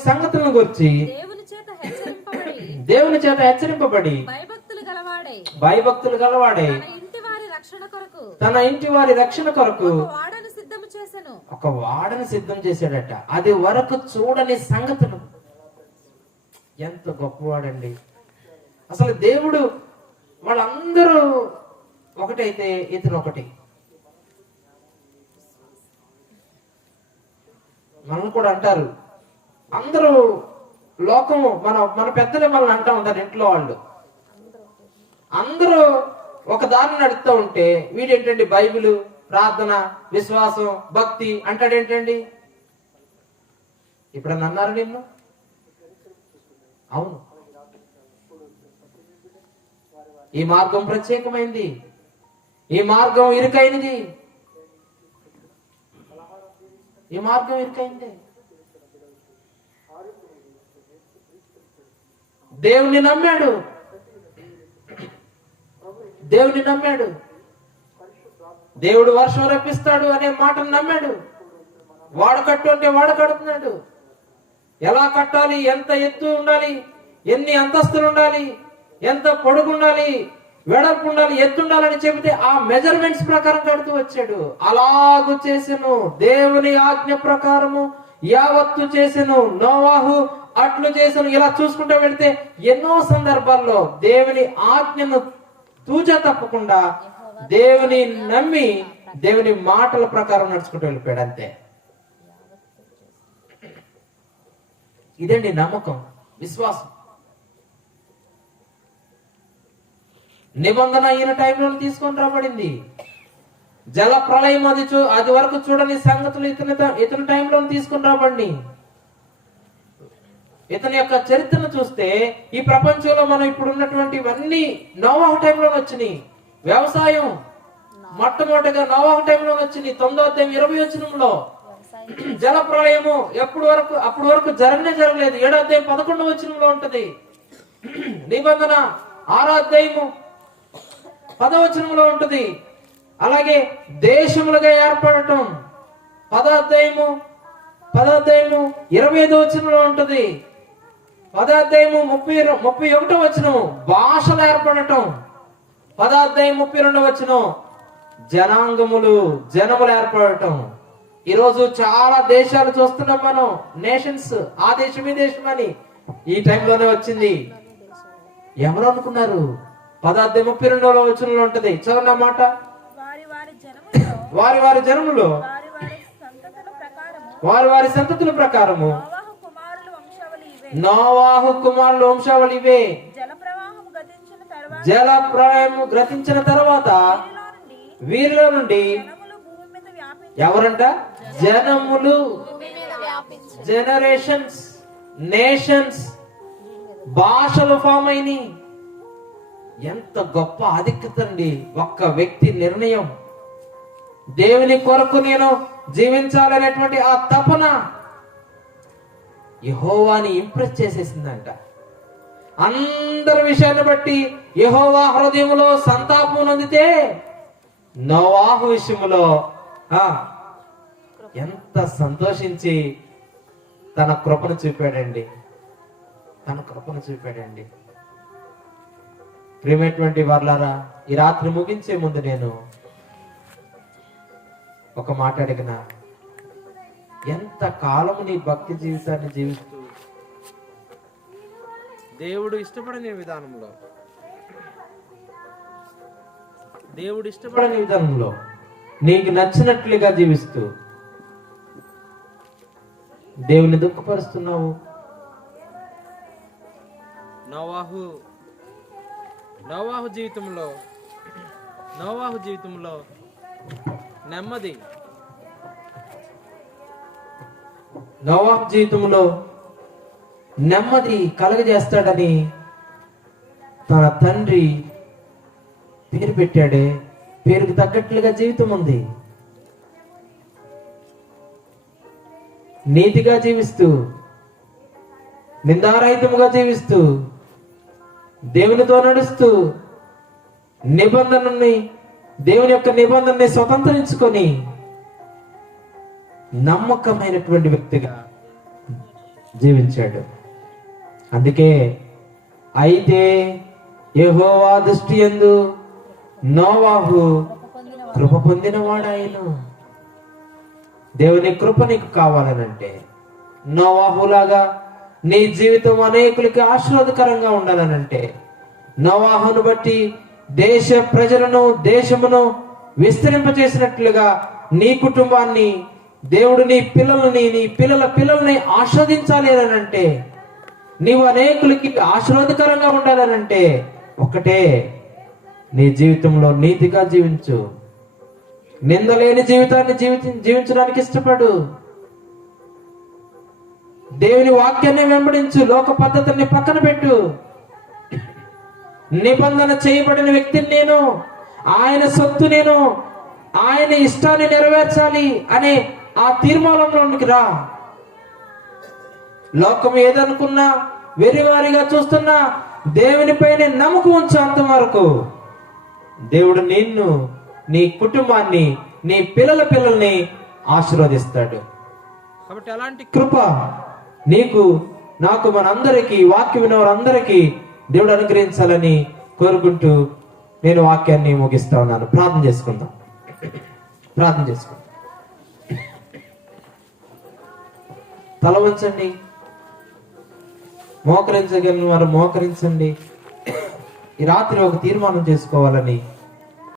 సంగతులను గూర్చి దేవుని చేత హెచ్చరింపబడి భయభక్తులు గలవాడే తన ఇంటి వారి రక్షణ కొరకు ఒక వాడను సిద్ధం చేశాడట. అది వరకు చూడని సంగతులు. ఎంత గొప్పవాడండి అసలు దేవుడు. వాళ్ళందరూ ఒకటైతే ఇతను ఒకటి. మనం కూడా అంటారు, అందరూ లోకము మన పెద్దలే మనల్ని అంటా ఉంటారు. ఇంట్లో వాళ్ళు అందరూ ఒక దారిని నడుస్తూ ఉంటే వీడేంటండి బైబిల్, ప్రార్థన, విశ్వాసం, భక్తి అంటాడేంటండి. ఇప్పుడన్నా అన్నారు నిన్ను? అవును, ఈ మార్గం ప్రత్యేకమైంది, ఈ మార్గం ఇరుకైనది, ఈ మార్గం ఇరుకైంది. దేవుని నమ్మాడు, దేవుని నమ్మాడు. దేవుడు వర్షం రప్పిస్తాడు అనే మాటను నమ్మాడు. వాడ కట్టు అంటే వాడ కడుతున్నాడు. ఎలా కట్టాలి, ఎంత ఎత్తు ఉండాలి, ఎన్ని అంతస్తులు ఉండాలి, ఎంత పొడుగు ఉండాలి, వెడల్పు ఉండాలి, ఎత్తు ఉండాలని చెబితే ఆ మెజర్మెంట్స్ ప్రకారం కడుతూ వచ్చాడు. అలాగూ చేసెను, దేవుని ఆజ్ఞ ప్రకారము యావత్తు చేసెను. నోవాహు అట్లు చేసెను. ఇలా చూసుకుంటూ వెళితే ఎన్నో సందర్భాల్లో దేవుని ఆజ్ఞను తూచా తప్పకుండా దేవుని నమ్మి దేవుని మాటల ప్రకారం నడుచుకుంటూ వెళ్ళిపోయాడు. అంతే. ఇదండి నమ్మకం, విశ్వాసం. నిబంధన అయిన టైంలో తీసుకొని రాబడింది. జల ప్రళయం అది వరకు చూడని సంగతులు ఇతని టైంలో తీసుకొని రాబడి. ఇతని యొక్క చరిత్రను చూస్తే ఈ ప్రపంచంలో మనం ఇప్పుడు ఉన్నటువంటి ఇవన్నీ నోవాహు టైంలో వచ్చినాయి. వ్యవసాయం మొట్టమొదటిగా నోవాహు టైంలో వచ్చినాయి. 9వ అధ్యాయం 20వ వచనంలో జల ప్రళయము అప్పుడు వరకు జరగలేదు. 7వ అధ్యాయం 11వ వచనంలో ఉంటది. నిబంధన 6వ అధ్యాయము 10వ వచనంలో ఉంటది. అలాగే దేశములుగా ఏర్పడటం 10వ అధ్యాయము 25వ వచనంలో ఉంటది. 10వ అధ్యాయము 31వ వచనం భాషలు ఏర్పడటం. 10వ అధ్యాయం 32వ వచనం జనములు ఏర్పడటం. ఈరోజు చాలా దేశాలు చూస్తున్నాం మనం, నేషన్స్, ఆ దేశం ఈ దేశం అని. ఈ టైంలోనే వచ్చింది. ఎవరు అనుకున్నారు? 10వ అధ్యాయం 32వ వచనంలో ఉంటది. చదవండి మాట. వారి జనములో వారి సంతతుల ప్రకారము నోవాహు కుమారుల వంశావళి ఇవే. జల ప్రళయము గతించిన తర్వాత వీరిలో నుండి ఎవరంట? జనములు, జనరేషన్స్, నేషన్స్, భాషలు ఫామ్ అయినాయి. ఎంత గొప్ప ఆధిక్యత అండి ఒక్క వ్యక్తి నిర్ణయం. దేవుని కొరకు నేను జీవించాలనేటువంటి ఆ తపన యెహోవాని ఇంప్రెస్ చేసేసిందంట. అందరి విషయాన్ని బట్టి యెహోవా హృదయంలో సంతాపం నొందితే నోవాహు విషయంలో ఎంత సంతోషించి తన కృపను చూపాడండి. ప్రియమైనటువంటి వారలారా, ఈ రాత్రి ముగించే ముందు నేను ఒక మాట అడిగిన, ఎంత కాలము నీ భక్తి జీవితాన్ని జీవిస్తూ దేవుడు ఇష్టపడని విధానంలో, దేవుడు ఇష్టపడని విధానంలో నీకు నచ్చినట్లుగా జీవిస్తూ దేవుని దుఃఖపరుస్తున్నావు. నోవాహు జీవితంలో నెమ్మది, నోవాహు జీవితంలో నెమ్మది కలగజేస్తాడని తన తండ్రి పేరు పెట్టాడే. పేరుకు తగ్గట్లుగా జీవితం ఉంది. నీతిగా జీవిస్తూ, నిందారహితముగా జీవిస్తూ, దేవునితో నడుస్తూ, దేవుని యొక్క నిబంధనని స్వతంత్రించుకొని నమ్మకమైనటువంటి వ్యక్తిగా జీవించాడు. అందుకే అయితే యెహోవా దృష్టి యందు నోవాహు కృప పొందినవాడాయను. దేవుని కృప నీకు కావాలనంటే నోవాహులాగా నీ జీవితం అనేకులకి ఆశీర్వాదకరంగా ఉండాలనంటే, నోవాహును బట్టి దేశ ప్రజలను, దేశమును విస్తరింపచేసినట్లుగా నీ కుటుంబాన్ని దేవుడు, నీ పిల్లల్ని, నీ పిల్లల పిల్లల్ని ఆస్వాదించాలి అనంటే, నీవు అనేకులకి ఆశీర్వాదకరంగా ఉండాలనంటే ఒకటే, నీ జీవితంలో నీతిగా జీవించు. నిందలేని జీవితాన్ని జీవించడానికి ఇష్టపడు. దేవుని వాక్యాన్ని వెంబడించు. లోక పద్ధతిని పక్కన పెట్టు. నిబంధన చేయబడిన వ్యక్తిని నేను, ఆయన సొత్తు నేను, ఆయన ఇష్టాన్ని నెరవేర్చాలి అనే ఆ తీర్మానంలోనికి రా. లోకం ఏదనుకున్నా, వెరివారిగా చూస్తున్నా, దేవునిపైనే నమ్మకం ఉంచు. అంతవరకు దేవుడు నిన్ను, నీ కుటుంబాన్ని, నీ పిల్లల్ని ఆశీర్వదిస్తాడు. కాబట్టి అలాంటి కృప నీకు, నాకు, మనందరికీ, వాక్యం వినేవారందరికీ దేవుడు అనుగ్రహించాలని కోరుకుంటూ నేను వాక్యాన్ని ముగిస్తా ఉన్నాను. ప్రార్థన చేసుకుందాం. తల వంచండి. మోకరించగలిగిన వారు మోకరించండి. ఈ రాత్రి ఒక తీర్మానం చేసుకోవాలని